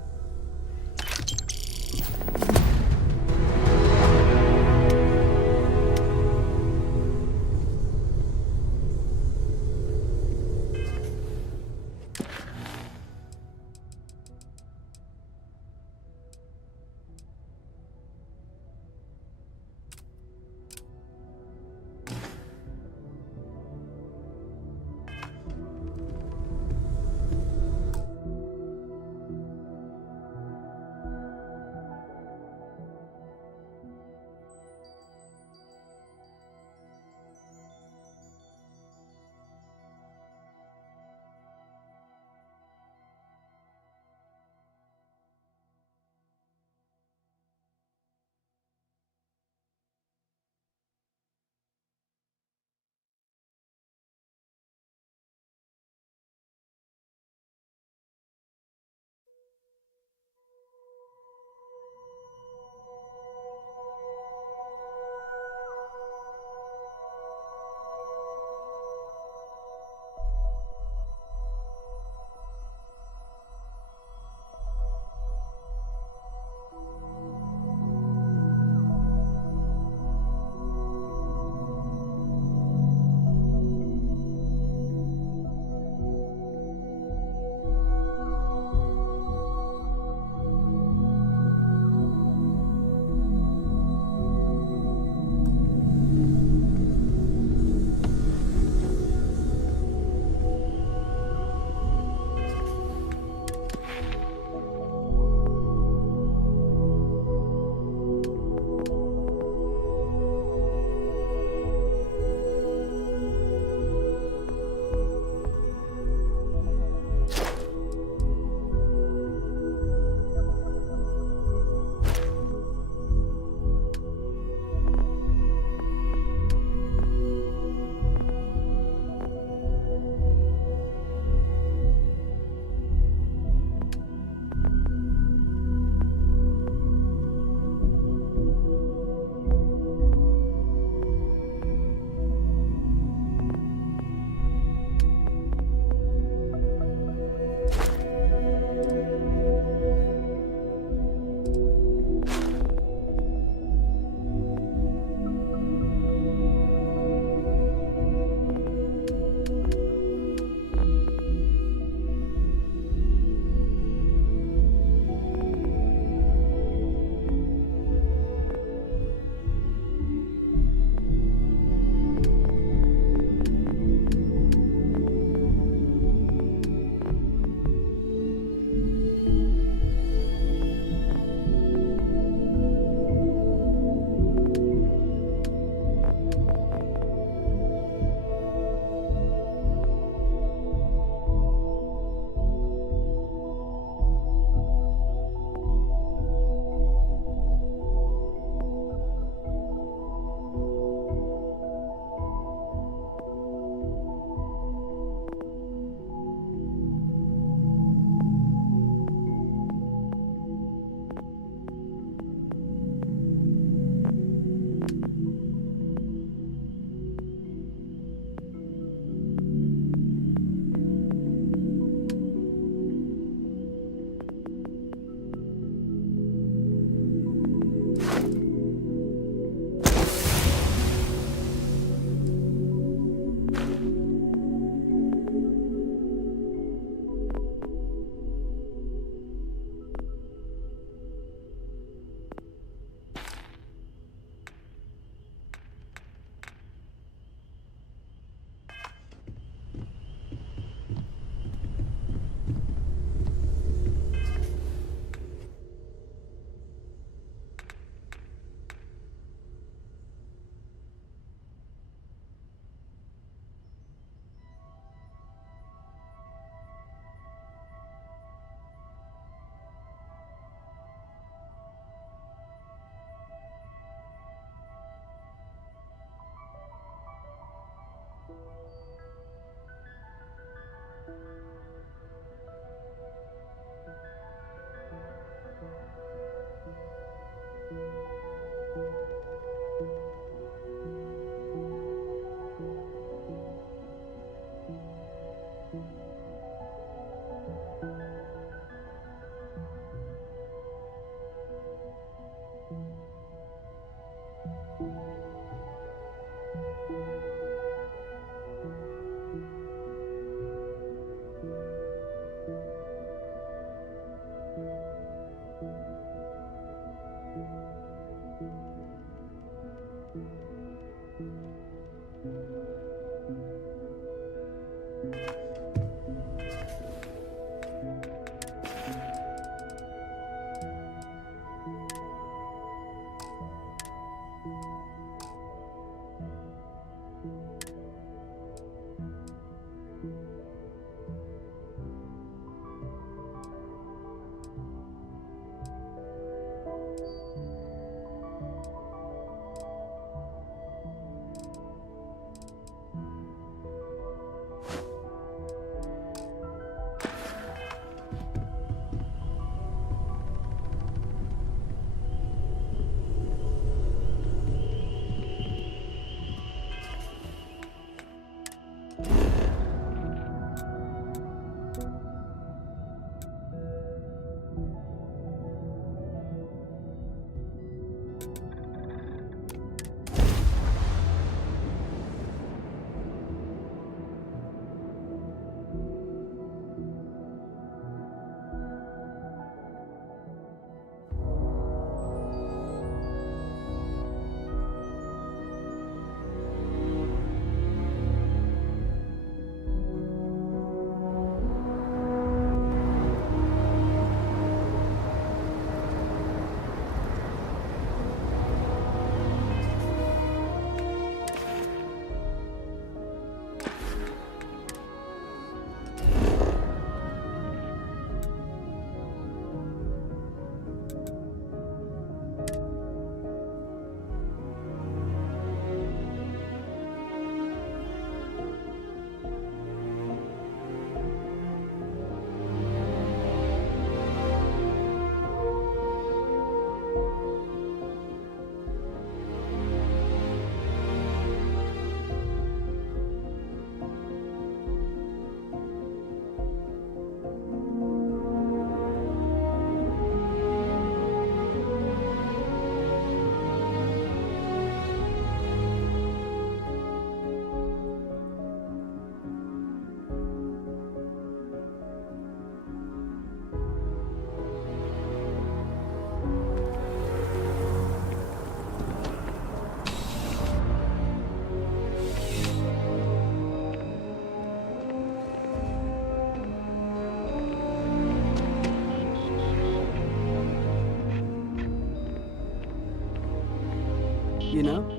you know?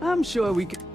I'm sure we could...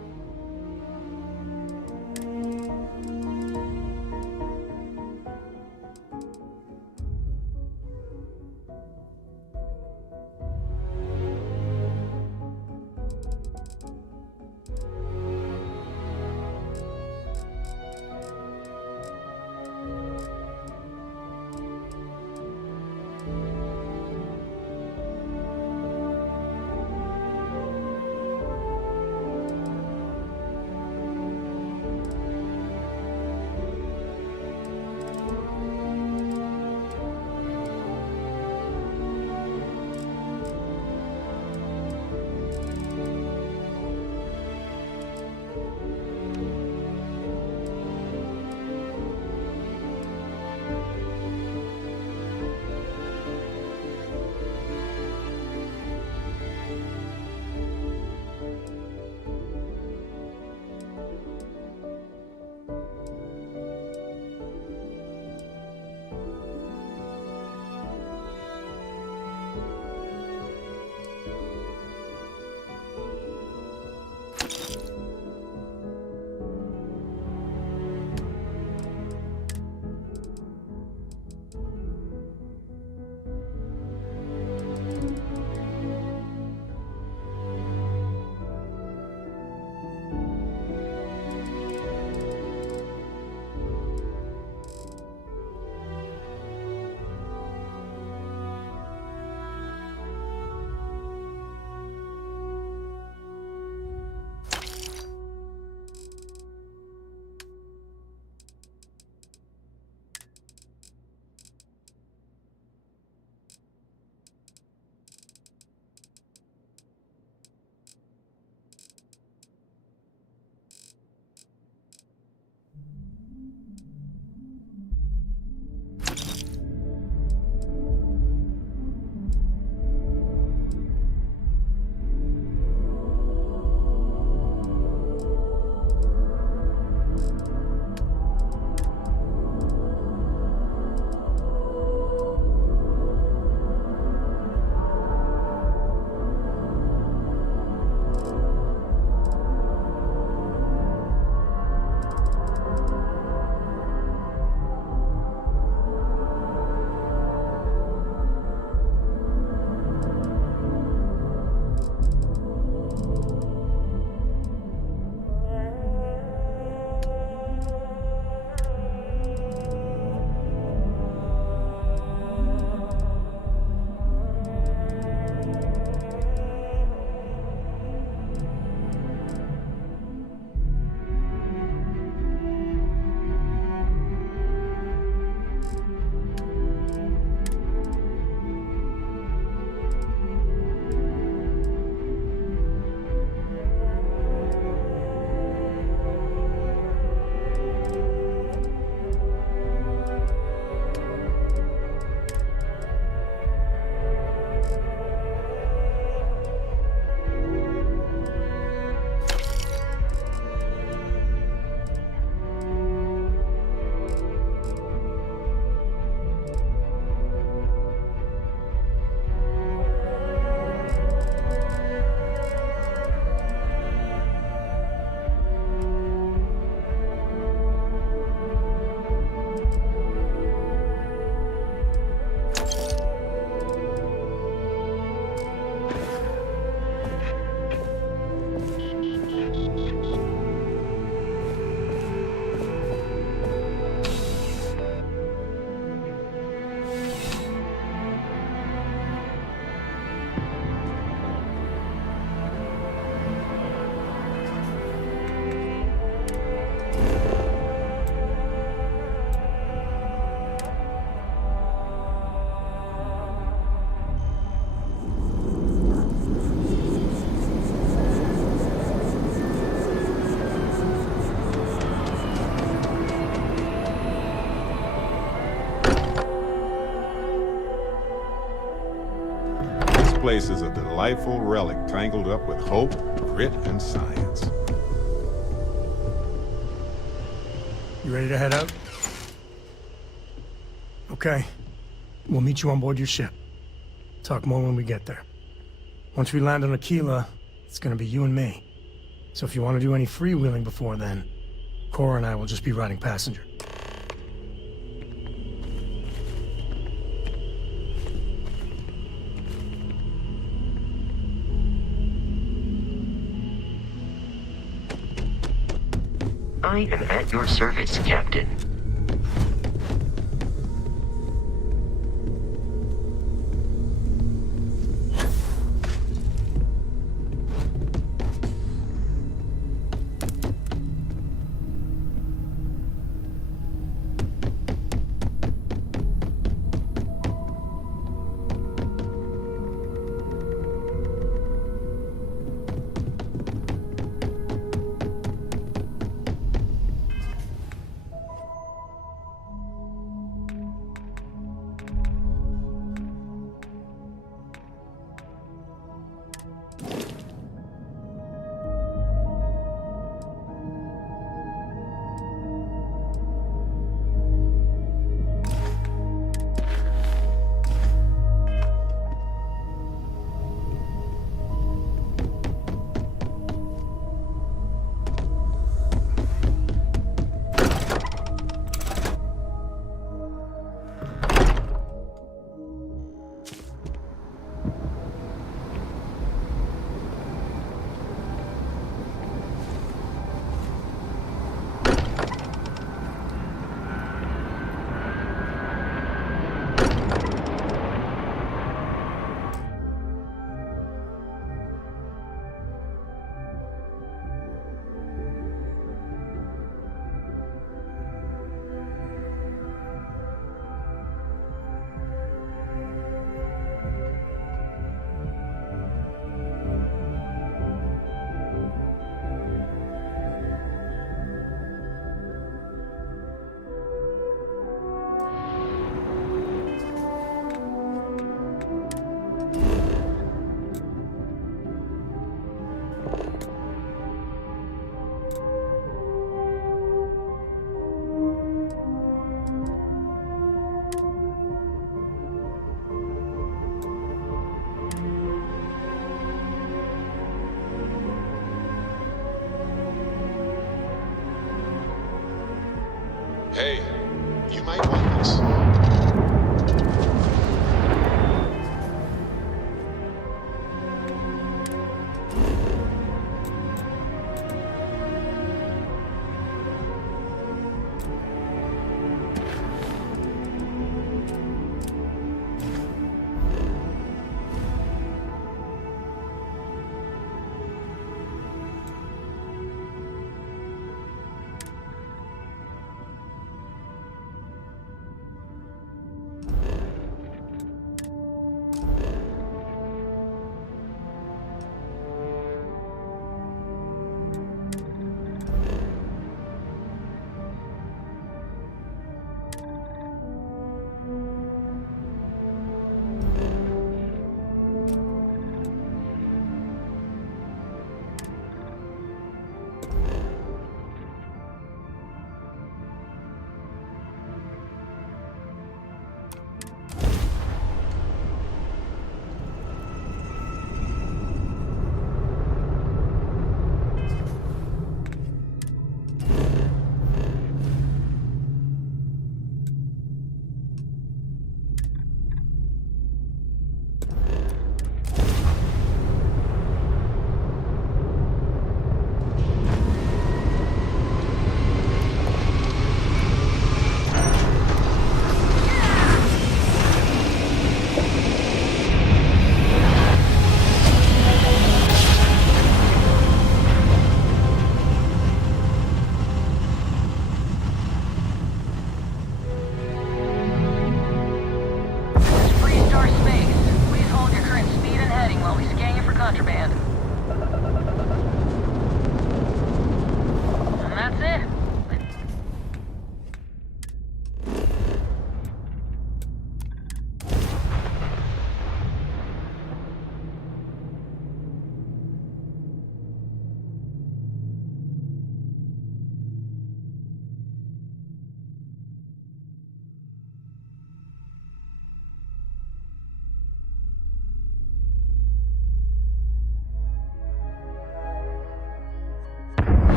place is a delightful relic tangled up with hope, grit, and science. You ready to head out? Okay. We'll meet you on board your ship. Talk more when we get there. Once we land on Aquila, it's gonna be you and me. So if you want to do any freewheeling before then, Cora and I will just be riding passenger. I am at your service, Captain. Hey, you might want this.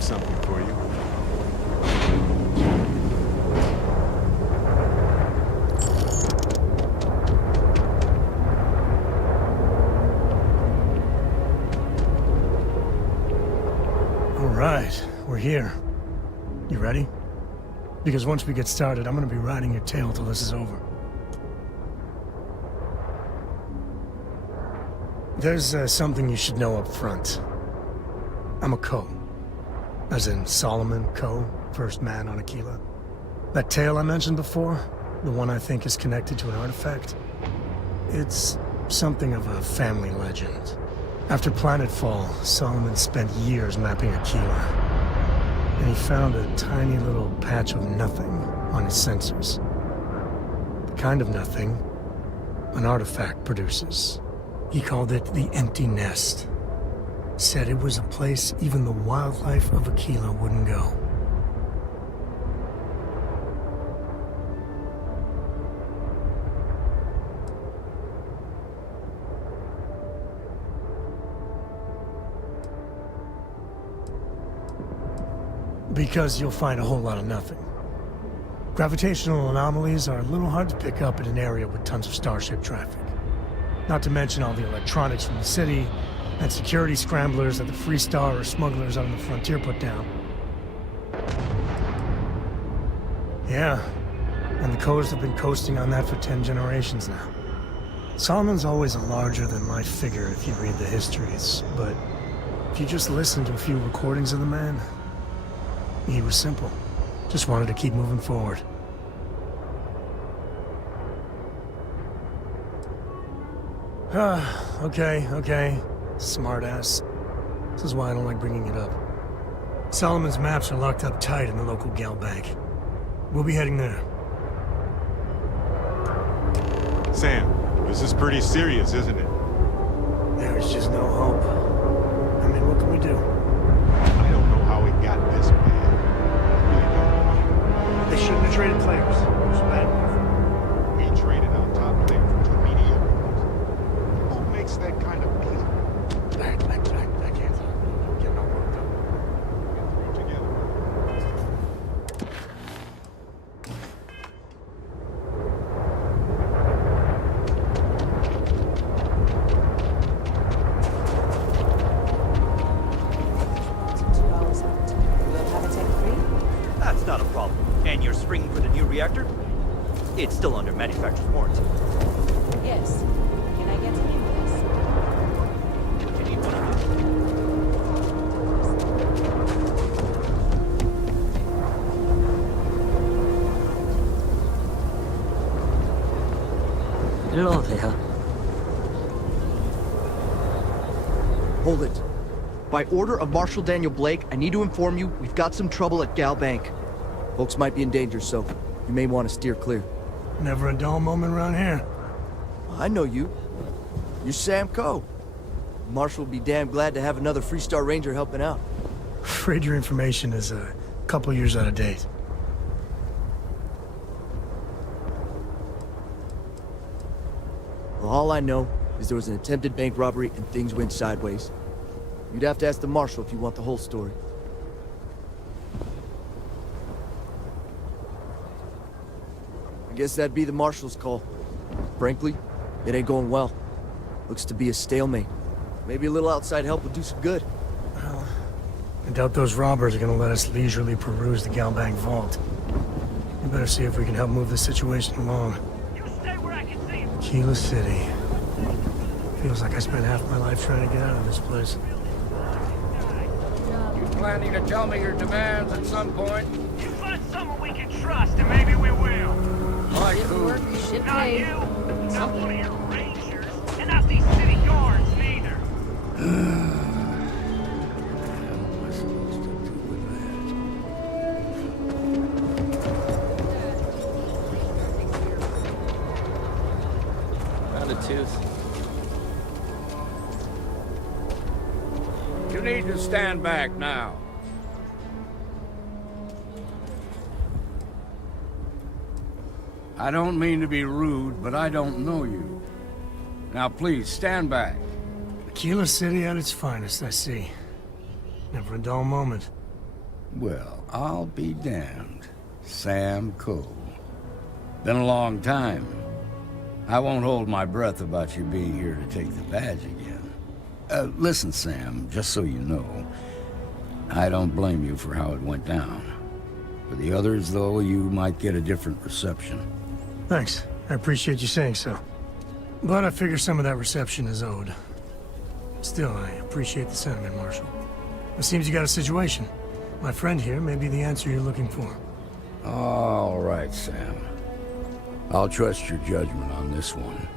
have something for you. All right, we're here. You ready? Because once we get started, I'm gonna be riding your tail till this is over. There's something you should know up front. I'm a Co. As in Solomon Co., first man on Aquila. That tale I mentioned before, the one I think is connected to an artifact, it's something of a family legend. After Planetfall, Solomon spent years mapping Aquila, and he found a tiny little patch of nothing on his sensors. The kind of nothing an artifact produces. He called it the Empty Nest. Said it was a place even the wildlife of Aquila wouldn't go. Because you'll find a whole lot of nothing. Gravitational anomalies are a little hard to pick up in an area with tons of starship traffic. Not to mention all the electronics from the city, and security scramblers that the Freestar or smugglers out on the frontier put down. Yeah, and the Coast have been coasting on that for 10 generations now. Solomon's always a larger-than-life figure if you read the histories, but if you just listen to a few recordings of the man, he was simple. Just wanted to keep moving forward. Okay. Smartass. This is why I don't like bringing it up. Solomon's maps are locked up tight in the local gal bank. We'll be heading there. Sam, this is pretty serious, isn't it? There's just no hope. I mean, what can we do? I don't know how it got this bad. I really don't. They shouldn't have traded players. It was bad enough. We traded our top player for two mediocre ones. Who makes that kind of deal? I can't. Get no worked up. Get through together. That's not a problem. And you're springing for the new reactor? It's still under manufacturer's warranty. Yes. Can I get any of this? Any one of you? Hello there. Hold it. By order of Marshal Daniel Blake, I need to inform you we've got some trouble at Gal Bank. Folks might be in danger, so you may want to steer clear. Never a dull moment around here. I know you. You're Sam Coe. Marshal will be damn glad to have another Freestar Ranger helping out. Afraid your information is a couple years out of date. Well, all I know is there was an attempted bank robbery and things went sideways. You'd have to ask the Marshal if you want the whole story. I guess that'd be the Marshal's call. Frankly, it ain't going well. Looks to be a stalemate. Maybe a little outside help would do some good. Well, I doubt those robbers are gonna let us leisurely peruse the Galbank vault. We better see if we can help move this situation along. Aquila City. Feels like I spent half my life trying to get out of this place. You planning to tell me your demands at some point? You find someone we can trust, and maybe we will. Like who? Not you, not one of your rangers, and not these city guards neither. Found a tooth. You need to stand back now. I don't mean to be rude, but I don't know you. Now please, stand back. Aquila City at its finest, I see. Never a dull moment. Well, I'll be damned. Sam Cole. Been a long time. I won't hold my breath about you being here to take the badge again. Listen, Sam, just so you know, I don't blame you for how it went down. For the others, though, you might get a different reception. Thanks. I appreciate you saying so. But I figure some of that reception is owed. Still, I appreciate the sentiment, Marshal. It seems you got a situation. My friend here may be the answer you're looking for. All right, Sam. I'll trust your judgment on this one.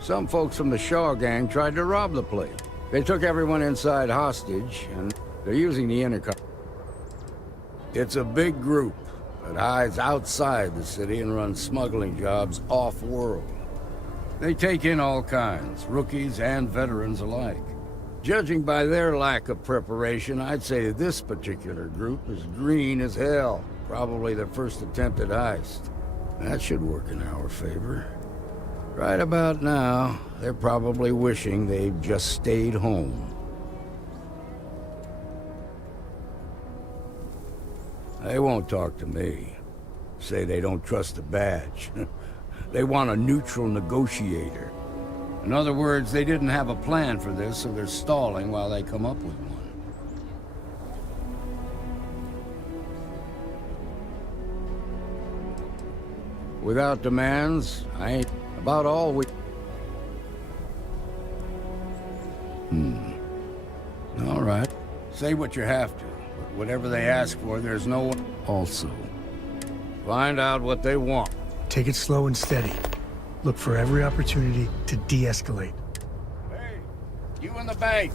Some folks from the Shaw gang tried to rob the place. They took everyone inside hostage, and they're using the intercom. It's a big group that hides outside the city and runs smuggling jobs off-world. They take in all kinds, rookies and veterans alike. Judging by their lack of preparation, I'd say this particular group is green as hell. Probably their first attempt at heist. That should work in our favor. Right about now, they're probably wishing they'd just stayed home. They won't talk to me. Say they don't trust the badge. They want a neutral negotiator. In other words, they didn't have a plan for this, so they're stalling while they come up with one. Without demands, I ain't about all we... All right. Say what you have to, but whatever they ask for, there's no one... Also, find out what they want. Take it slow and steady. Look for every opportunity to de-escalate. Hey, you in the bank.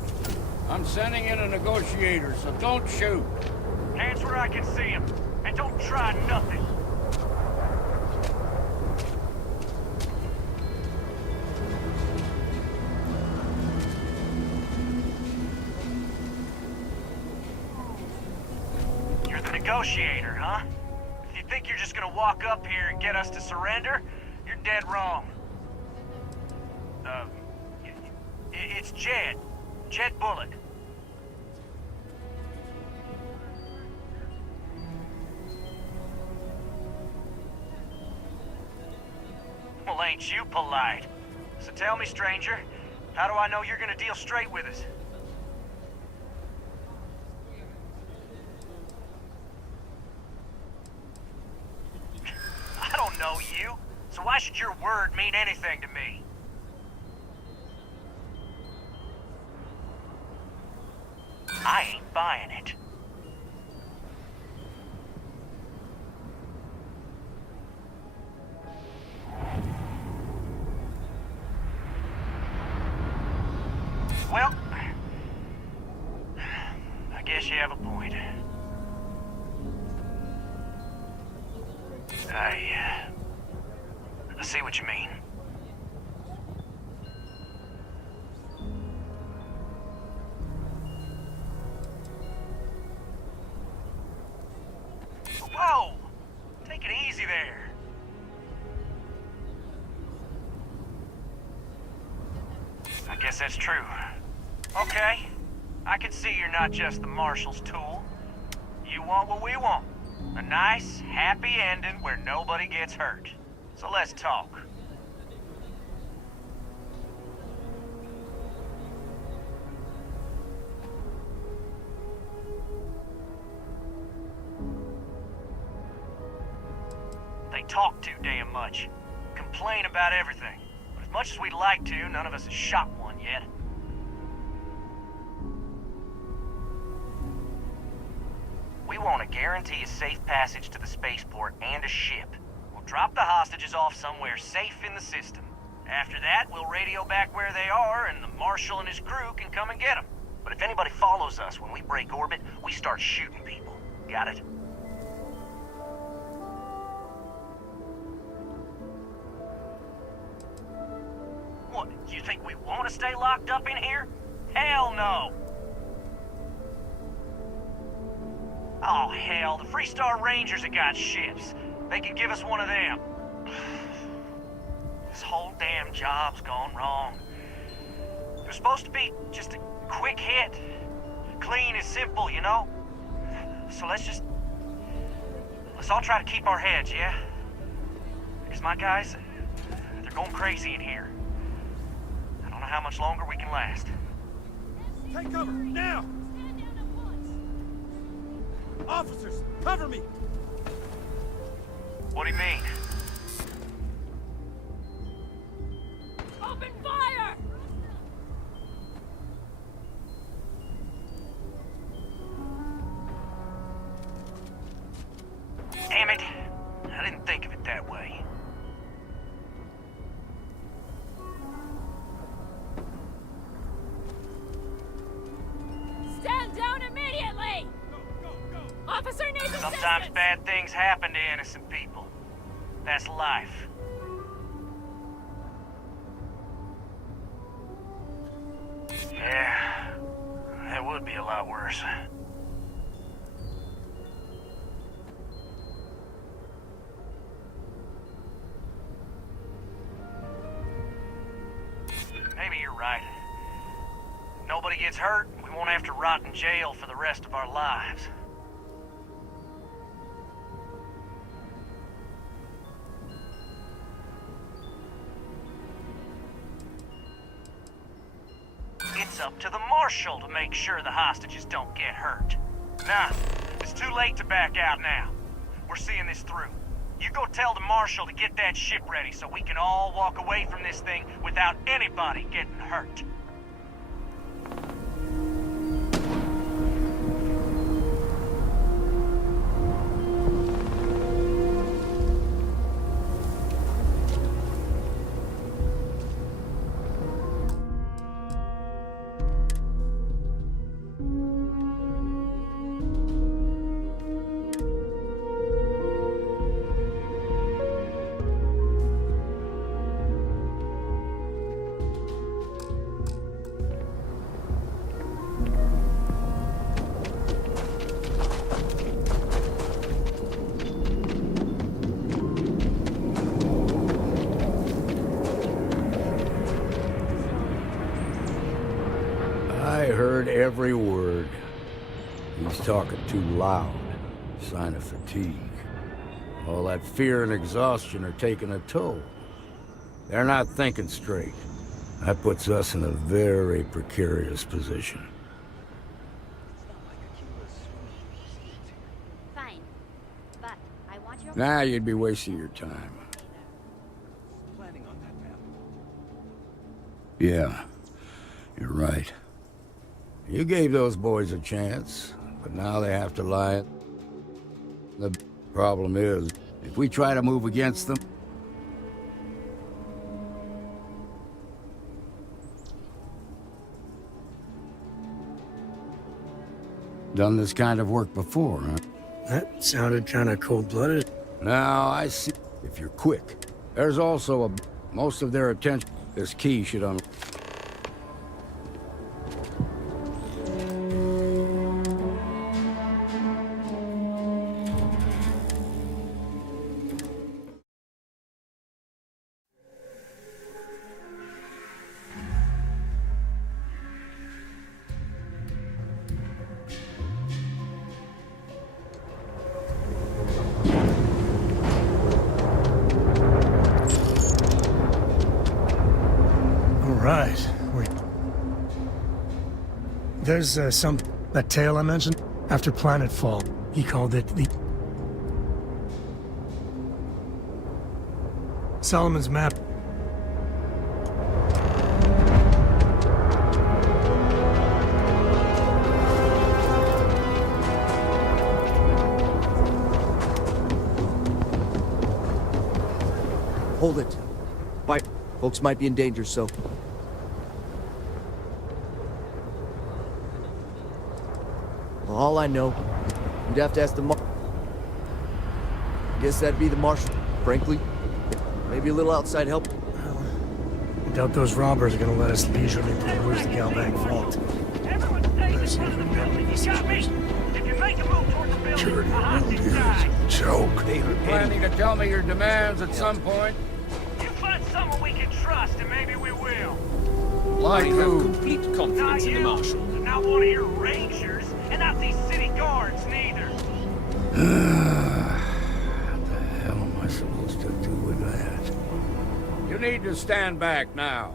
I'm sending in a negotiator, so don't shoot. Hands where I can see him, and don't try nothing. You're the negotiator, huh? If you think you're just gonna walk up here and get us to surrender, you're dead wrong. It's Jed. Jed Bullock. Well, ain't you polite? So tell me, stranger, how do I know you're gonna deal straight with us? I don't know you, so why should your word mean anything to me? I ain't buying it. Well, I guess you have a point. I see what you mean. Whoa! Take it easy there. I guess that's true. Okay. I can see you're not just the Marshal's tool. You want what we want. A nice, happy ending where nobody gets hurt. So let's talk. They talk too damn much. Complain about everything. But as much as we'd like to, none of us has shot one yet. We want to guarantee a safe passage to the spaceport and a ship. We'll drop the hostages off somewhere safe in the system. After that, we'll radio back where they are, and the Marshal and his crew can come and get them. But if anybody follows us when we break orbit, we start shooting people. Got it? What, you think we want to stay locked up in here? Hell no! Oh, hell, the Freestar Rangers have got ships. They could give us one of them. This whole damn job's gone wrong. It was supposed to be just a quick hit. Clean and simple, you know? So let's all try to keep our heads, yeah? Because my guys, they're going crazy in here. I don't know how much longer we can last. Take cover, now! Officers, cover me! What do you mean? Open fire! Damn it. I didn't think of it that way. Stand down immediately! Officer needs assistance! Sometimes bad things happen to innocent people. That's life. Yeah, that would be a lot worse. Maybe you're right. Nobody gets hurt, we won't have to rot in jail for the rest of our lives. It's up to the Marshal to make sure the hostages don't get hurt. Nah, it's too late to back out now. We're seeing this through. You go tell the Marshal to get that ship ready so we can all walk away from this thing without anybody getting hurt. I heard every word. He's talking too loud. Sign of fatigue. All that fear and exhaustion are taking a toll. They're not thinking straight. That puts us in a very precarious position. Fine. But I want your... Now you'd be wasting your time. Yeah, you're right. You gave those boys a chance, but now they have to lie. The problem is, if we try to move against them, done this kind of work before, huh? That sounded kind of cold-blooded. Now, I see. If you're quick. There's also most of their attention. This key should Right. There's that tale I mentioned? After planetfall, he called it the... Solomon's Map. Hold it. Folks might be in danger, so... Well, all I know, you'd have to ask the Guess that'd be the Marshal, frankly. Maybe a little outside help. I doubt those robbers are gonna let us leisurely peruse the Galbank vault. Joke. They were planning to tell me your demands at some point. You find someone we can trust, and maybe we will. Like who? Complete confidence in the Marshal. Not one of your rangers, and not these city guards, neither. to stand back now.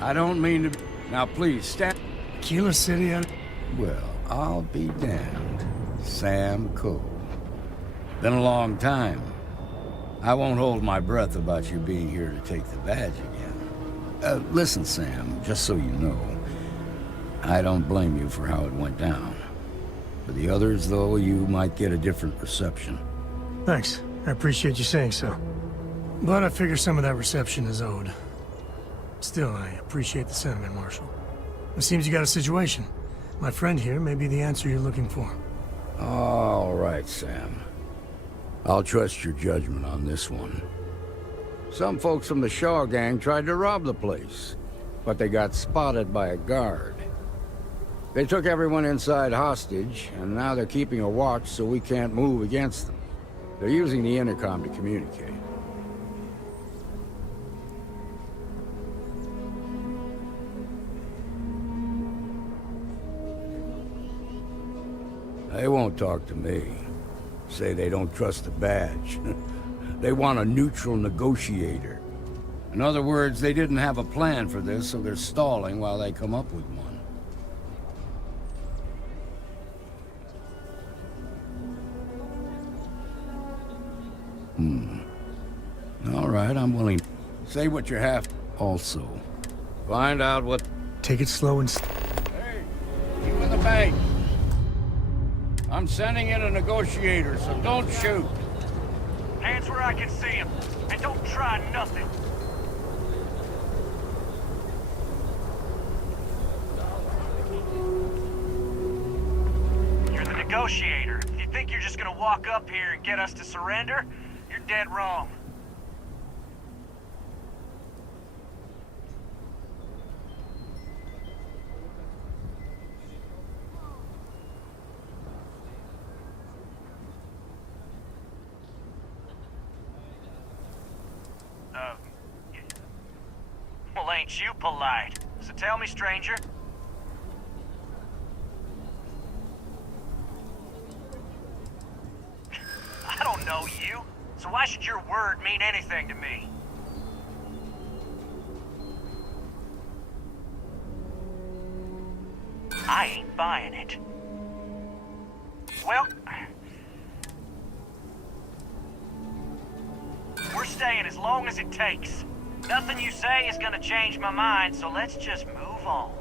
I don't mean to... Now please, stand... Aquila City, Well, I'll be damned. Sam Cole. Been a long time. I won't hold my breath about you being here to take the badge again. Listen, Sam, just so you know, I don't blame you for how it went down. For the others, though, you might get a different reception. Thanks. I appreciate you saying so. But I figure some of that reception is owed. Still, I appreciate the sentiment, Marshal. It seems you got a situation. My friend here may be the answer you're looking for. All right, Sam. I'll trust your judgment on this one. Some folks from the Shaw gang tried to rob the place, but they got spotted by a guard. They took everyone inside hostage, and now they're keeping a watch so we can't move against them. They're using the intercom to communicate. They won't talk to me. Say they don't trust the badge. They want a neutral negotiator. In other words, they didn't have a plan for this, so they're stalling while they come up with one. All right, I'm willing. Say what you have. Also, find out what... Take it slow and... Hey, you in the bank. I'm sending in a negotiator, so don't shoot. Hands where I can see him, and don't try nothing. You're the negotiator. If you think you're just gonna walk up here and get us to surrender, you're dead wrong. Well, ain't you polite? So tell me, stranger. I don't know you, so why should your word mean anything to me? I ain't buying it. Well, we're staying as long as it takes. Nothing you say is gonna change my mind, so let's just move on.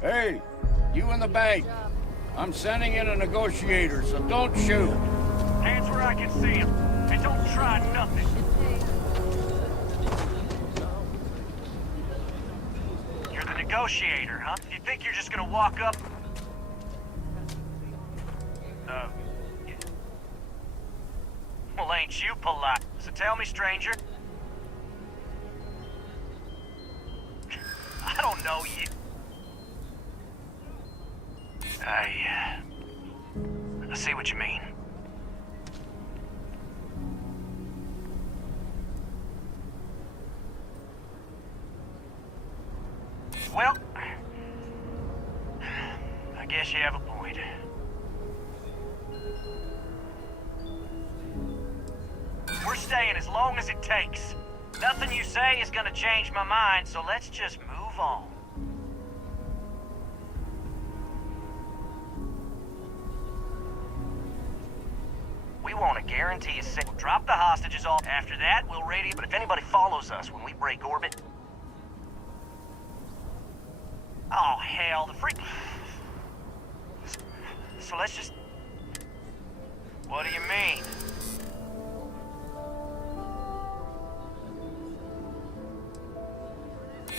Hey, you in the bank. I'm sending in a negotiator, so don't shoot. Hands where I can see him, and don't try nothing. You're the negotiator, huh? You think you're just gonna walk up? Well, ain't you polite? So tell me, stranger. I don't know you. I see what you mean. Well, I guess you have a point. We're staying as long as it takes. Nothing you say is gonna change my mind, so let's just move on. We want to guarantee a signal. Drop the hostages off. After that, we'll radio. But if anybody follows us when we break orbit... Oh, hell, the freak... So let's just... What do you mean?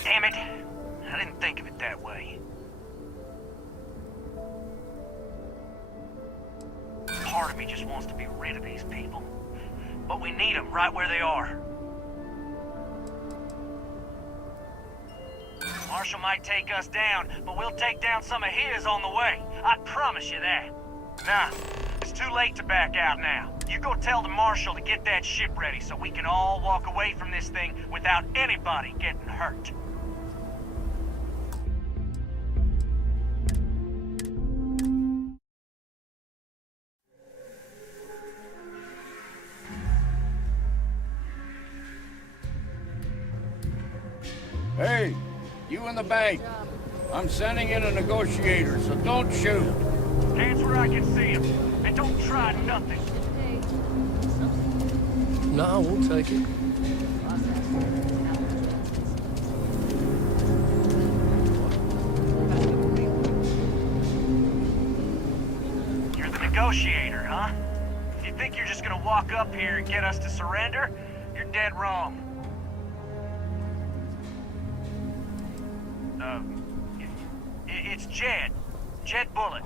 Damn it. I didn't think of it that way. Part of me just wants to be rid of these people. But we need them right where they are. Marshall might take us down, but we'll take down some of his on the way. I promise you that. Nah, as It's too late to back out now. You go tell the Marshal to get that ship ready so we can all walk away from this thing without anybody getting hurt. Hey, you in the bank. I'm sending in a negotiator, so don't shoot. Hands where I can see him. And don't try nothing. No, we'll take it. You're the negotiator, huh? If you think you're just gonna walk up here and get us to surrender, you're dead wrong. It's Jed. Jed Bullock.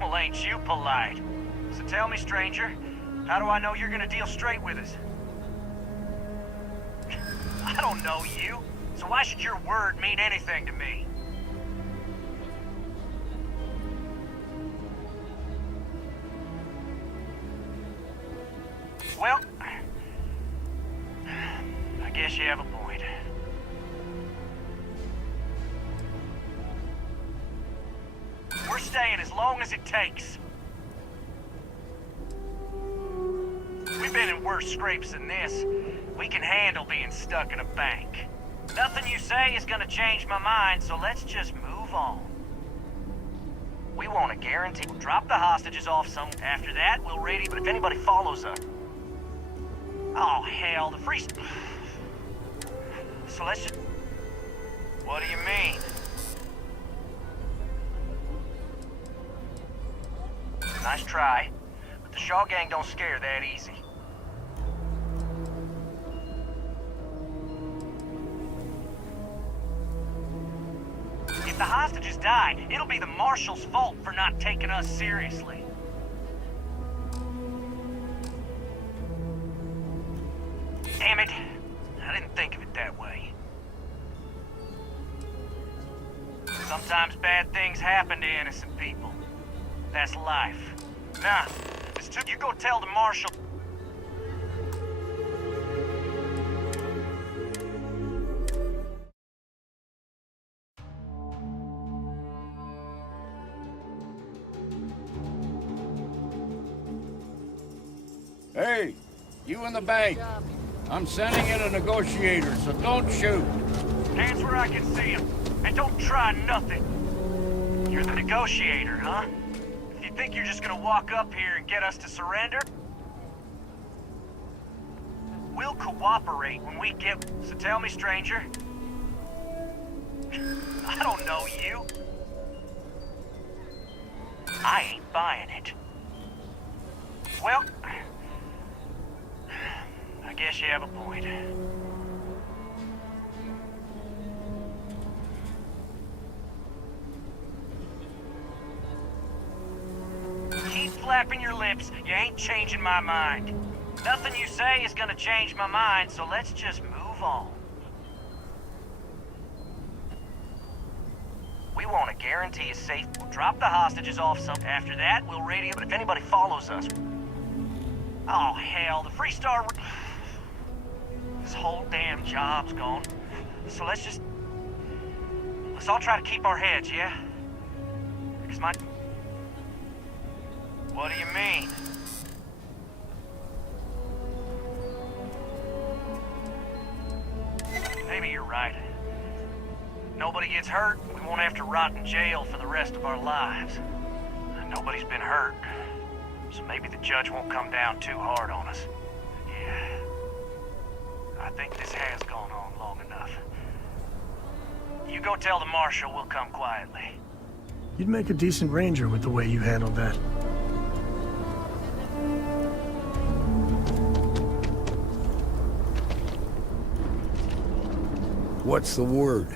Well, ain't you polite? So tell me, stranger, how do I know you're gonna deal straight with us? I don't know you, so why should your word mean anything to me? Well, I guess you have a point. We're staying as long as it takes. We've been in worse scrapes than this. We can handle being stuck in a bank. Nothing you say is gonna change my mind, so let's just move on. We want a guarantee. We'll drop the hostages off some. After that, we'll radio, but if anybody follows us... Oh, hell, the free... So let's just... What do you mean? Nice try, but the Shaw gang don't scare that easy. If the hostages die, it'll be the Marshal's fault for not taking us seriously. Damn it, I didn't think of it that way. Sometimes bad things happen to innocent people. That's life. Nah, it's too... You go tell the Marshal... Hey, you in the bank. I'm sending in a negotiator, so don't shoot. Hands where I can see him. And don't try nothing. You're the negotiator, huh? If you think you're just gonna walk up here and get us to surrender, we'll cooperate when we get... So tell me, stranger. I don't know you. I ain't buying it. Well, I guess you have a point. Keep flapping your lips. You ain't changing my mind. Nothing you say is gonna change my mind, so let's just move on. We want to guarantee a safe... We'll drop the hostages off some... After that, we'll radio... But if anybody follows us... Oh, hell, the Freestar... This whole damn job's gone. So let's just... Let's all try to keep our heads, yeah? Because my... What do you mean? Maybe you're right. Nobody gets hurt, we won't have to rot in jail for the rest of our lives. Nobody's been hurt, so maybe the judge won't come down too hard on us. Yeah, I think this has gone on long enough. You go tell the Marshal we'll come quietly. You'd make a decent ranger with the way you handled that. What's the word?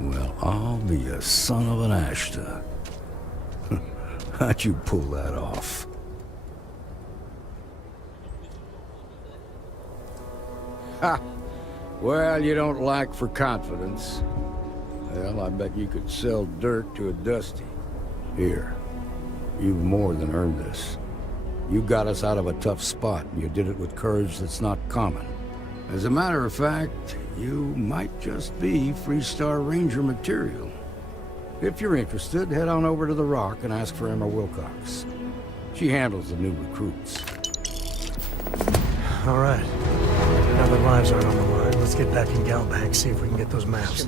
Well, I'll be a son of an Ashta. How'd you pull that off? Ha! Well, you don't lack for confidence. Well, I bet you could sell dirt to a Dusty. Here, you've more than earned this. You got us out of a tough spot, and you did it with courage that's not common. As a matter of fact, you might just be Freestar Ranger material. If you're interested, head on over to the Rock and ask for Emma Wilcox. She handles the new recruits. All right. Now that lives aren't on the line, let's get back in Galbank, see if we can get those maps.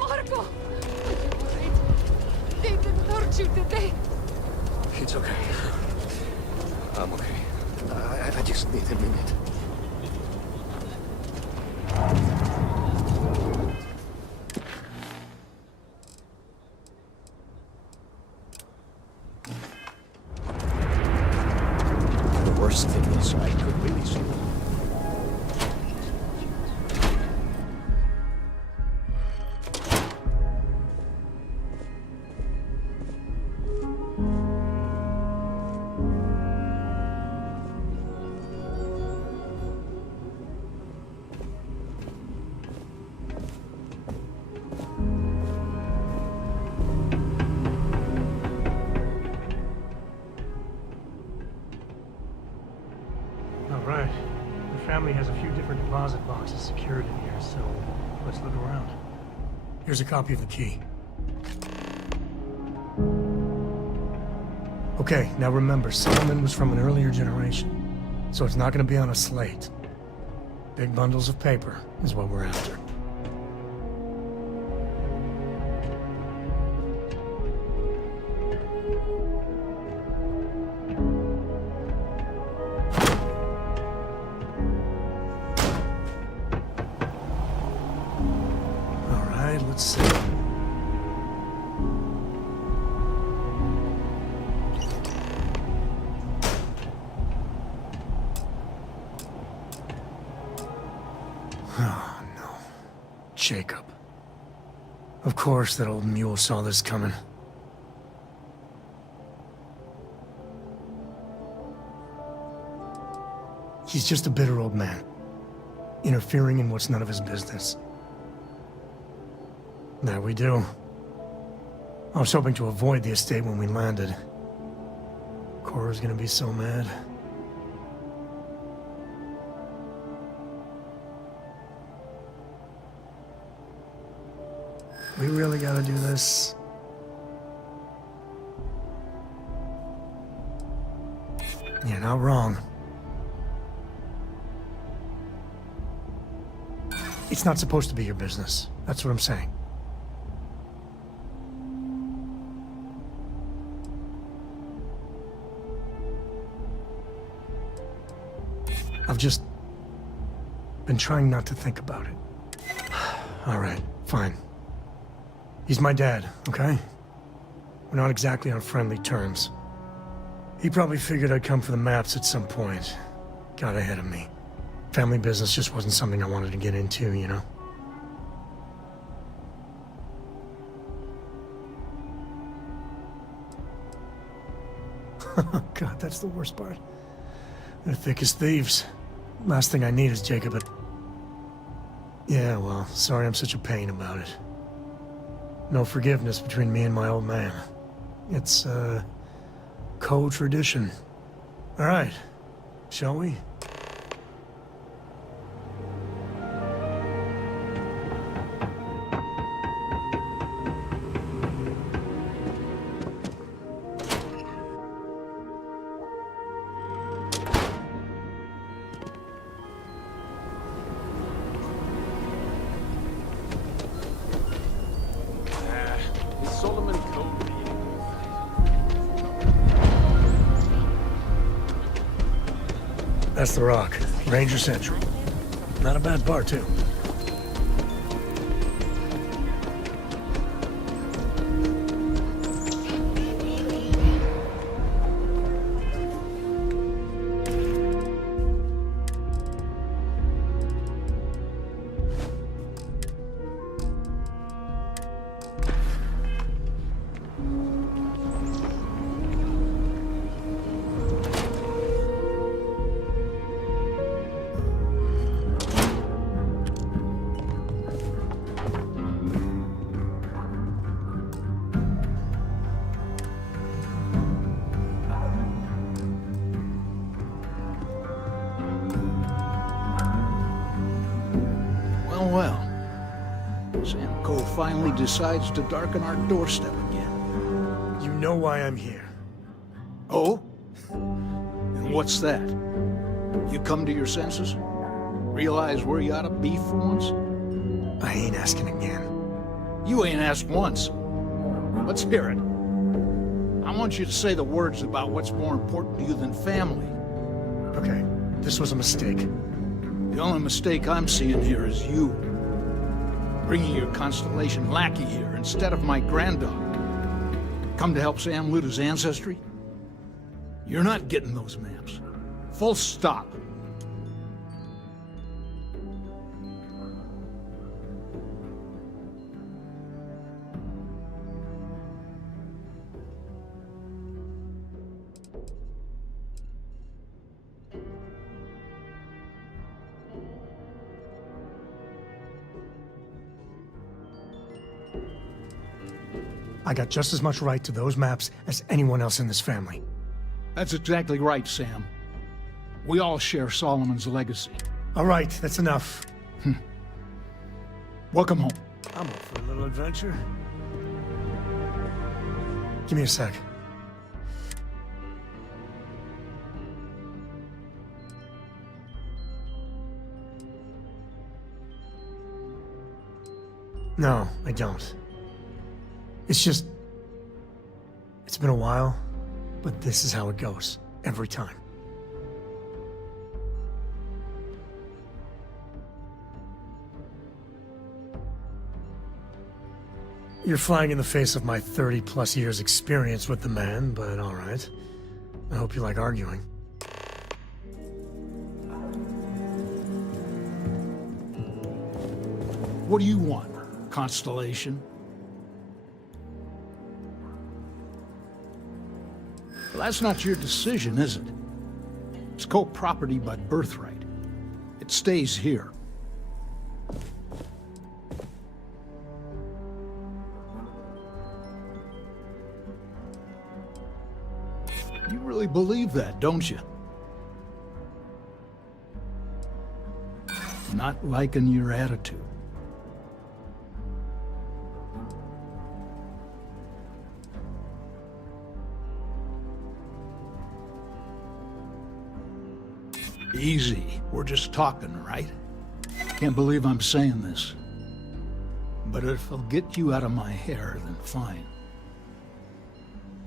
Marco! Are you worried? They didn't hurt you, did they? It's okay. I'm okay. I just need a minute. The worst thing is I could really see. All right. The family has a few different deposit boxes secured in here, so let's look around. Here's a copy of the key. Okay, now remember, Solomon was from an earlier generation, so it's not going to be on a slate. Big bundles of paper is what we're after. Let's see. Oh, no. Jacob. Of course that old mule saw this coming. He's just a bitter old man, interfering in what's none of his business. There we do. I was hoping to avoid the estate when we landed. Cora's gonna be so mad. We really gotta do this. You're not wrong. It's not supposed to be your business. That's what I'm saying. I've just been trying not to think about it. All right, fine. He's my dad, okay? We're not exactly on friendly terms. He probably figured I'd come for the maps at some point. Got ahead of me. Family business just wasn't something I wanted to get into, you know? God, that's the worst part. They're thick as thieves. Last thing I need is Jacob at... Yeah, well, sorry I'm such a pain about it. No forgiveness between me and my old man. It's, co-tradition. All right, shall we? That's the Rock. Ranger Central. Not a bad bar, too. Well. Sam Cole finally decides to darken our doorstep again. You know why I'm here. Oh? And what's that? You come to your senses? Realize where you ought to be for once? I ain't asking again. You ain't asked once. Let's hear it. I want you to say the words about what's more important to you than family. Okay, this was a mistake. The only mistake I'm seeing here is you. Bringing your Constellation lackey here instead of my granddaughter. Come to help Sam loot his ancestry? You're not getting those maps. Full stop. I got just as much right to those maps as anyone else in this family. That's exactly right, Sam. We all share Solomon's legacy. All right, that's enough. Welcome home. I'm up for a little adventure. Give me a sec. No, I don't. It's just... It's been a while, but this is how it goes. Every time. You're flying in the face of my 30-plus years experience with the man, but all right. I hope you like arguing. What do you want, Constellation? Well, that's not your decision, is it? It's co-property by birthright. It stays here. You really believe that, don't you? Not liking your attitude. Easy. We're just talking, right? Can't believe I'm saying this. But if it'll get you out of my hair, then fine.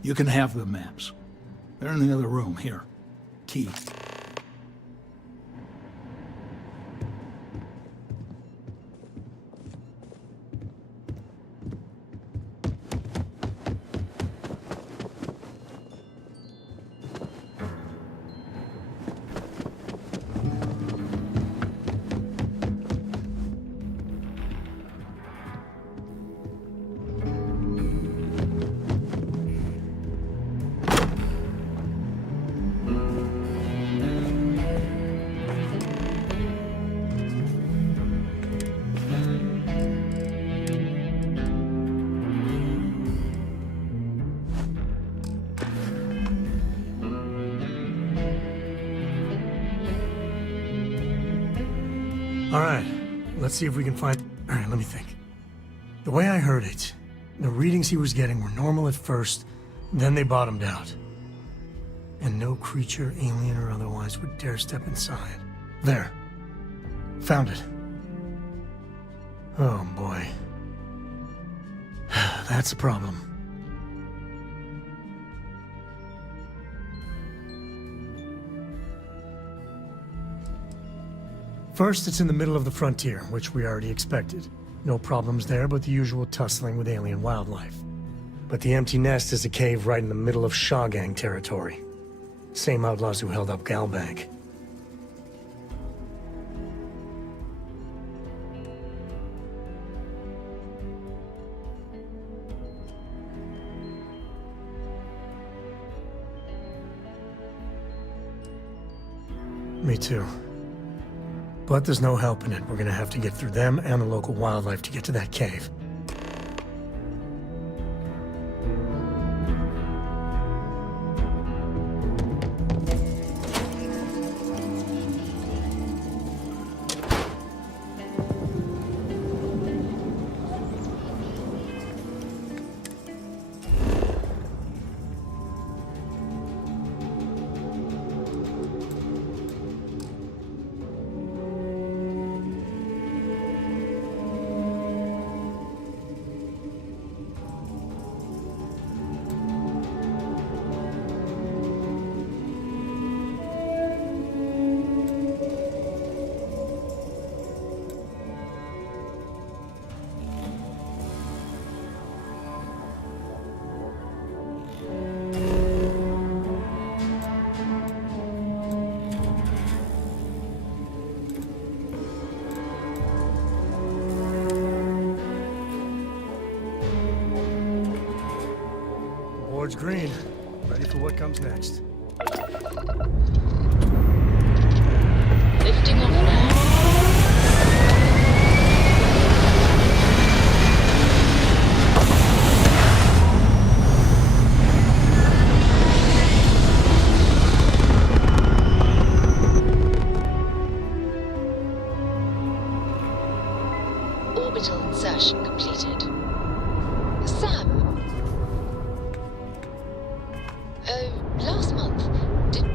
You can have the maps. They're in the other room, here. Key. All right, let's see if we can find... All right, let me think. The way I heard it, the readings he was getting were normal at first, then they bottomed out. And no creature, alien or otherwise, would dare step inside. There. Found it. Oh, boy. That's a problem. First, it's in the middle of the frontier, which we already expected. No problems there, but the usual tussling with alien wildlife. But the empty nest is a cave right in the middle of Shaw Gang territory. Same outlaws who held up Galbank. Me too. But there's no helping it. We're gonna have to get through them and the local wildlife to get to that cave. Board's green. Ready for what comes next. Lifting off now. Orbital insertion completed. Sam? Last month, did...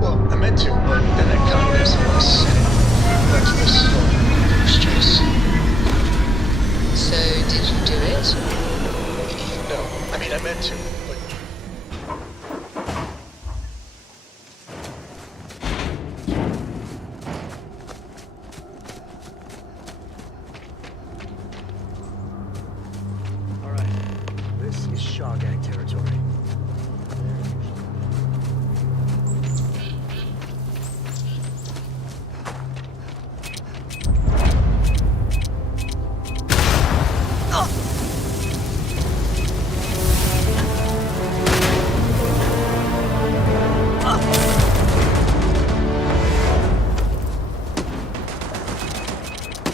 Well, I meant to, but then I got there, so I said it. That's the story. Chase. So, did you do it? No, I mean, I meant to, but... Alright, this is Shaw Gang territory.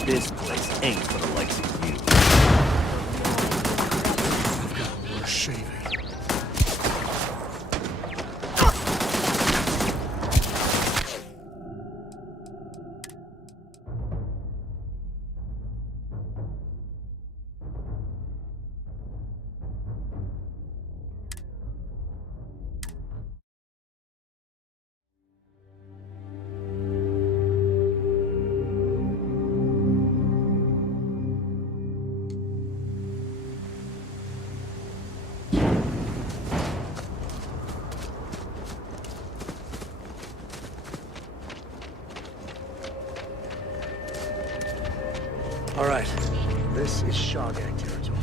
This place ain't for the likes of you. I've got worse shaving. All right, this is Shaw Gang territory.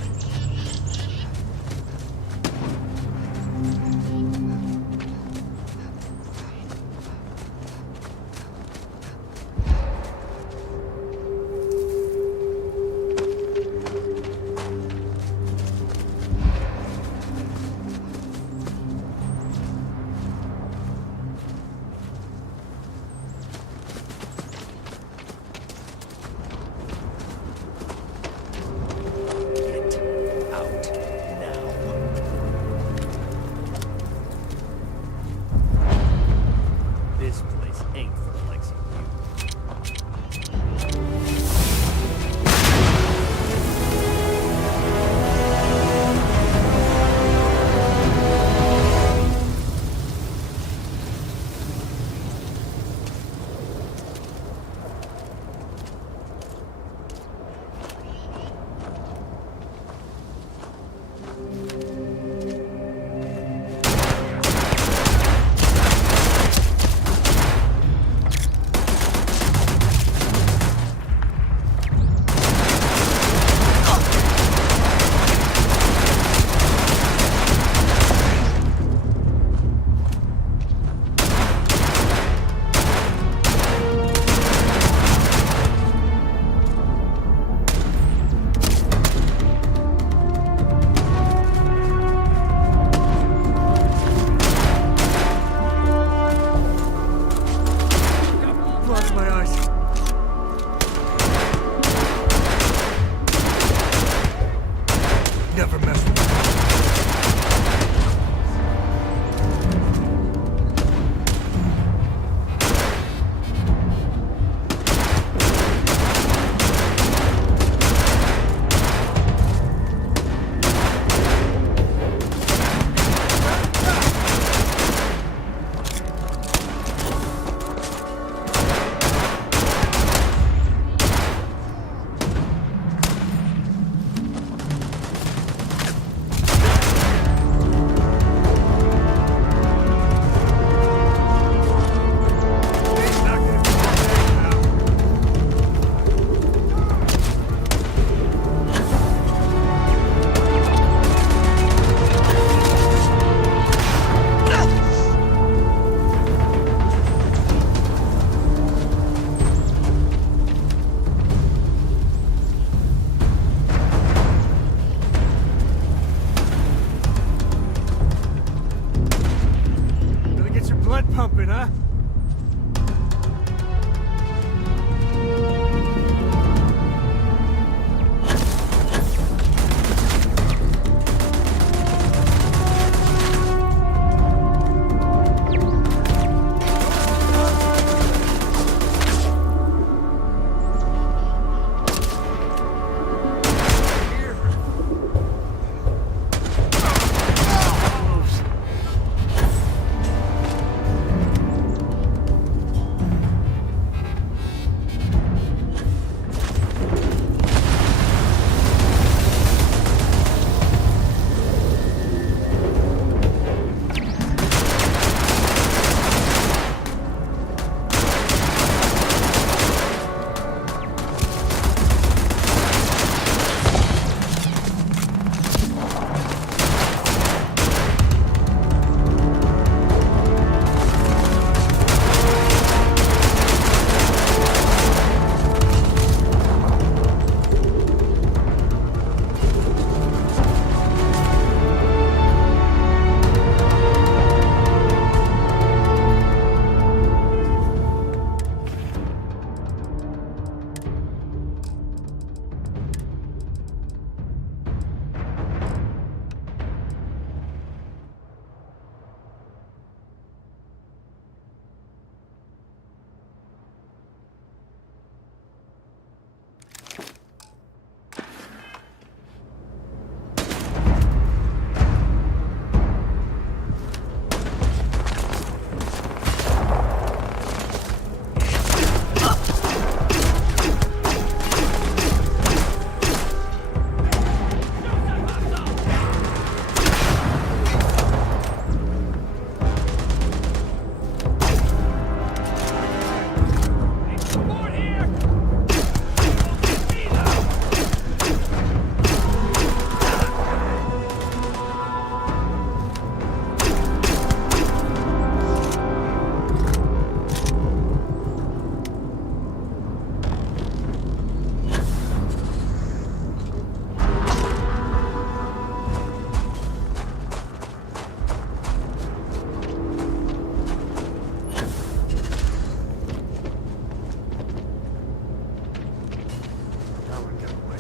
that one get away.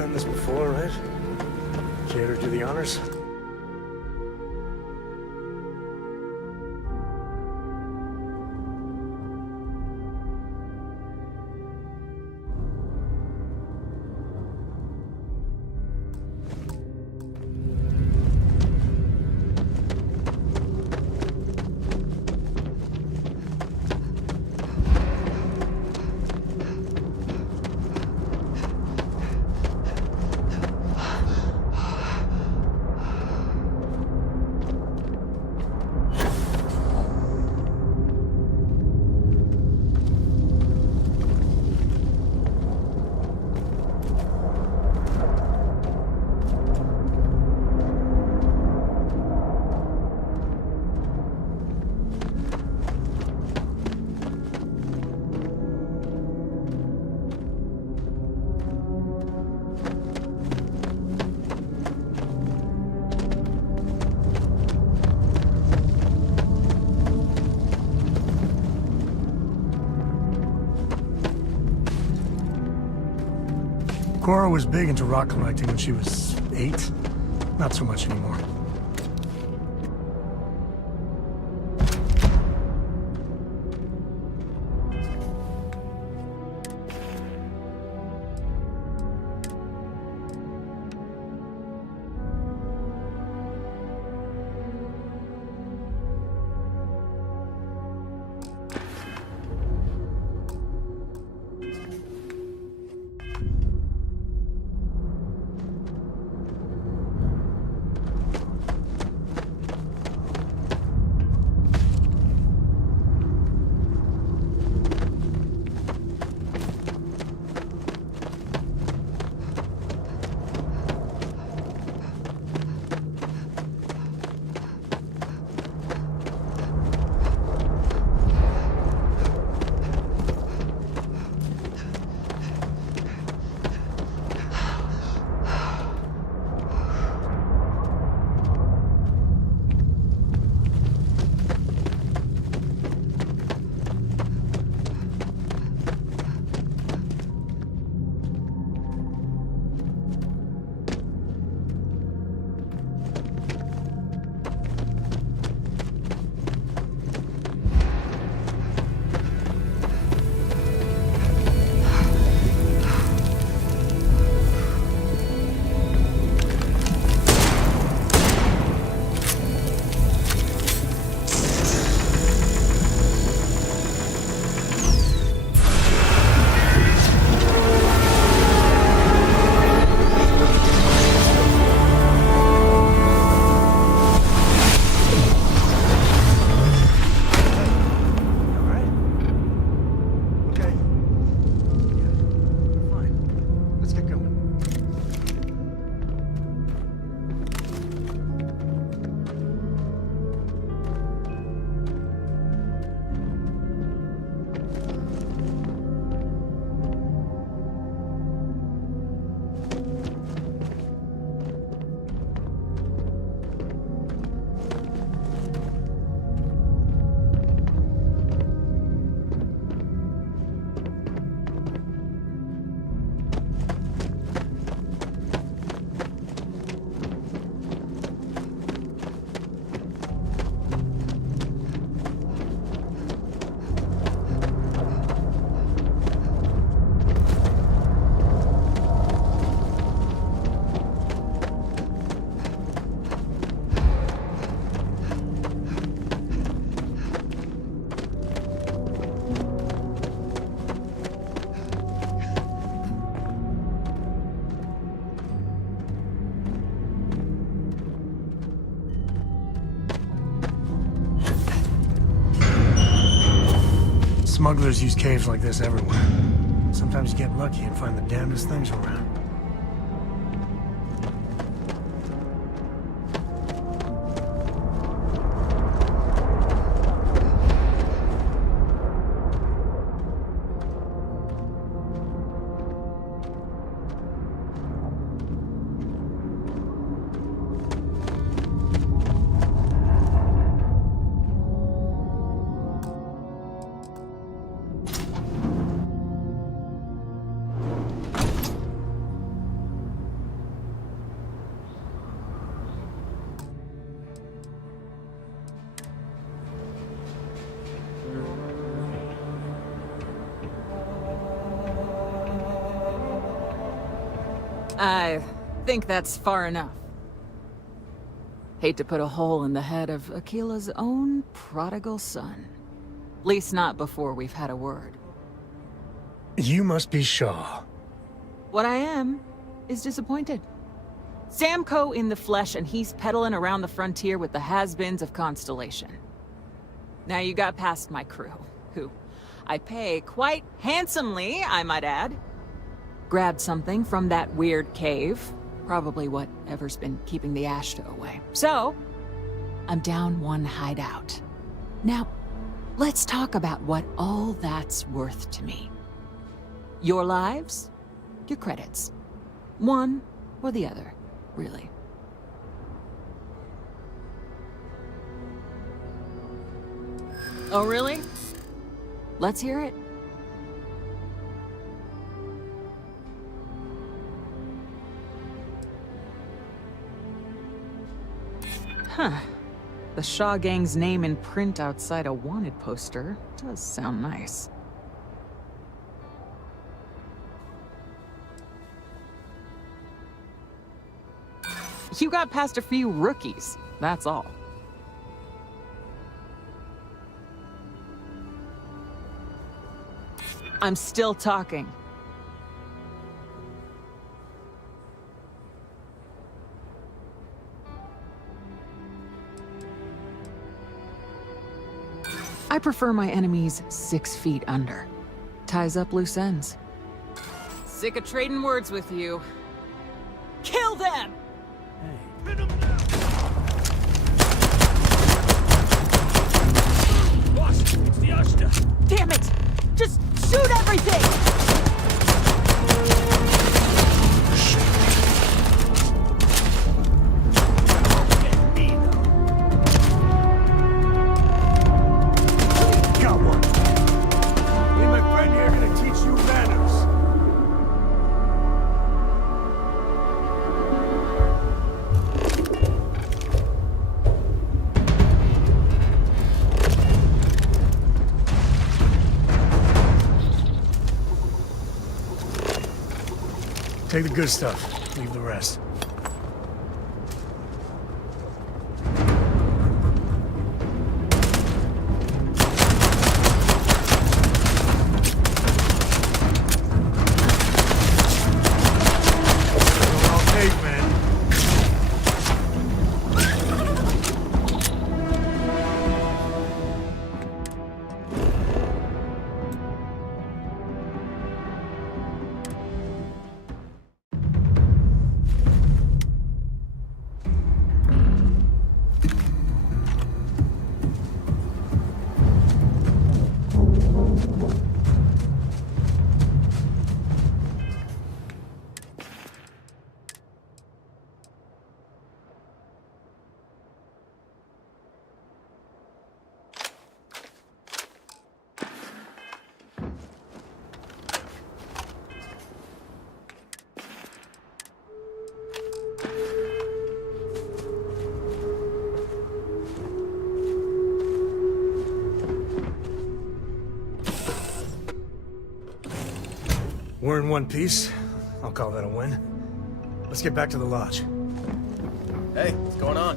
done this before, right? Care to do the honors? Cora was big into rock collecting when she was 8. Not so much anymore. Smugglers use caves like this everywhere. Sometimes you get lucky and find the damnedest things around. I think that's far enough. Hate to put a hole in the head of Aquila's own prodigal son. Least not before we've had a word. You must be Shaw. What I am is disappointed. Samco in the flesh, and he's peddling around the frontier with the has-beens of Constellation. Now you got past my crew, who I pay quite handsomely, I might add. Grabbed something from that weird cave. Probably whatever's been keeping the Ashta away. So, I'm down one hideout. Now, let's talk about what all that's worth to me. Your lives, your credits. One or the other, really. Oh, really? Let's hear it. Huh. The Shaw Gang's name in print outside a wanted poster does sound nice. You got past a few rookies, that's all. I'm still talking. I prefer my enemies 6 feet under. Ties up loose ends. Sick of trading words with you. Kill them! Boss, it's the Ashta. Damn it! Just shoot everything! Got one. Me and my friend here are gonna teach you manners. Take the good stuff, leave the rest. I'll take, man. We're in one piece. I'll call that a win. Let's get back to the lodge. Hey, what's going on?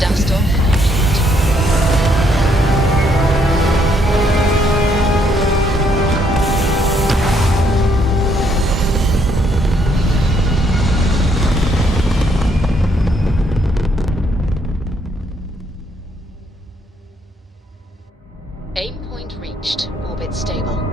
Dust off. Aim point reached. Orbit stable.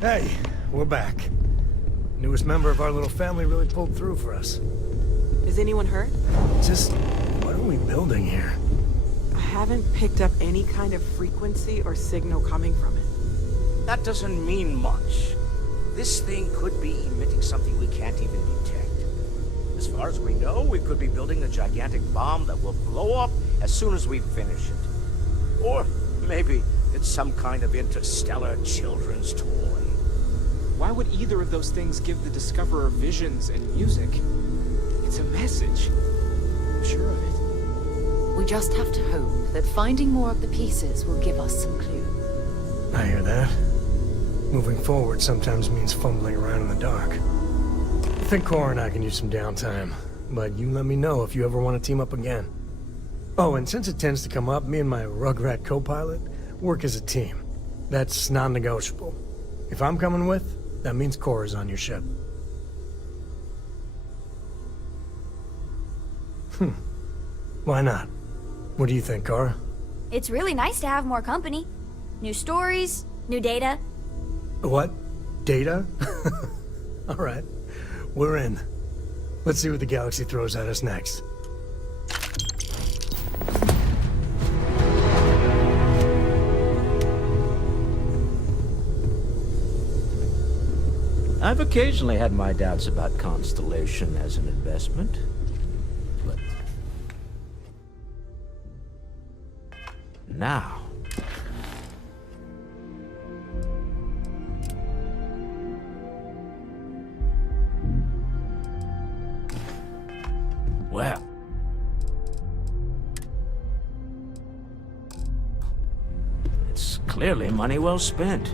Hey, we're back. Newest member of our little family really pulled through for us. Is anyone hurt? Just, what are we building here? I haven't picked up any kind of frequency or signal coming from it. That doesn't mean much. This thing could be emitting something we can't even detect. As far as we know, we could be building a gigantic bomb that will blow up as soon as we finish it. Or maybe it's some kind of interstellar children's toy. Why would either of those things give the Discoverer visions and music? It's a message. I'm sure of it. We just have to hope that finding more of the pieces will give us some clue. I hear that. Moving forward sometimes means fumbling around in the dark. I think Cora and I can use some downtime, but you let me know if you ever want to team up again. Oh, and since it tends to come up, me and my Rugrat co-pilot work as a team. That's non-negotiable. If I'm coming with, that means Cora's on your ship. Why not? What do you think, Cora? It's really nice to have more company. New stories, new data. What? Data? Alright. We're in. Let's see what the galaxy throws at us next. I've occasionally had my doubts about Constellation as an investment, but now... well... it's clearly money well spent.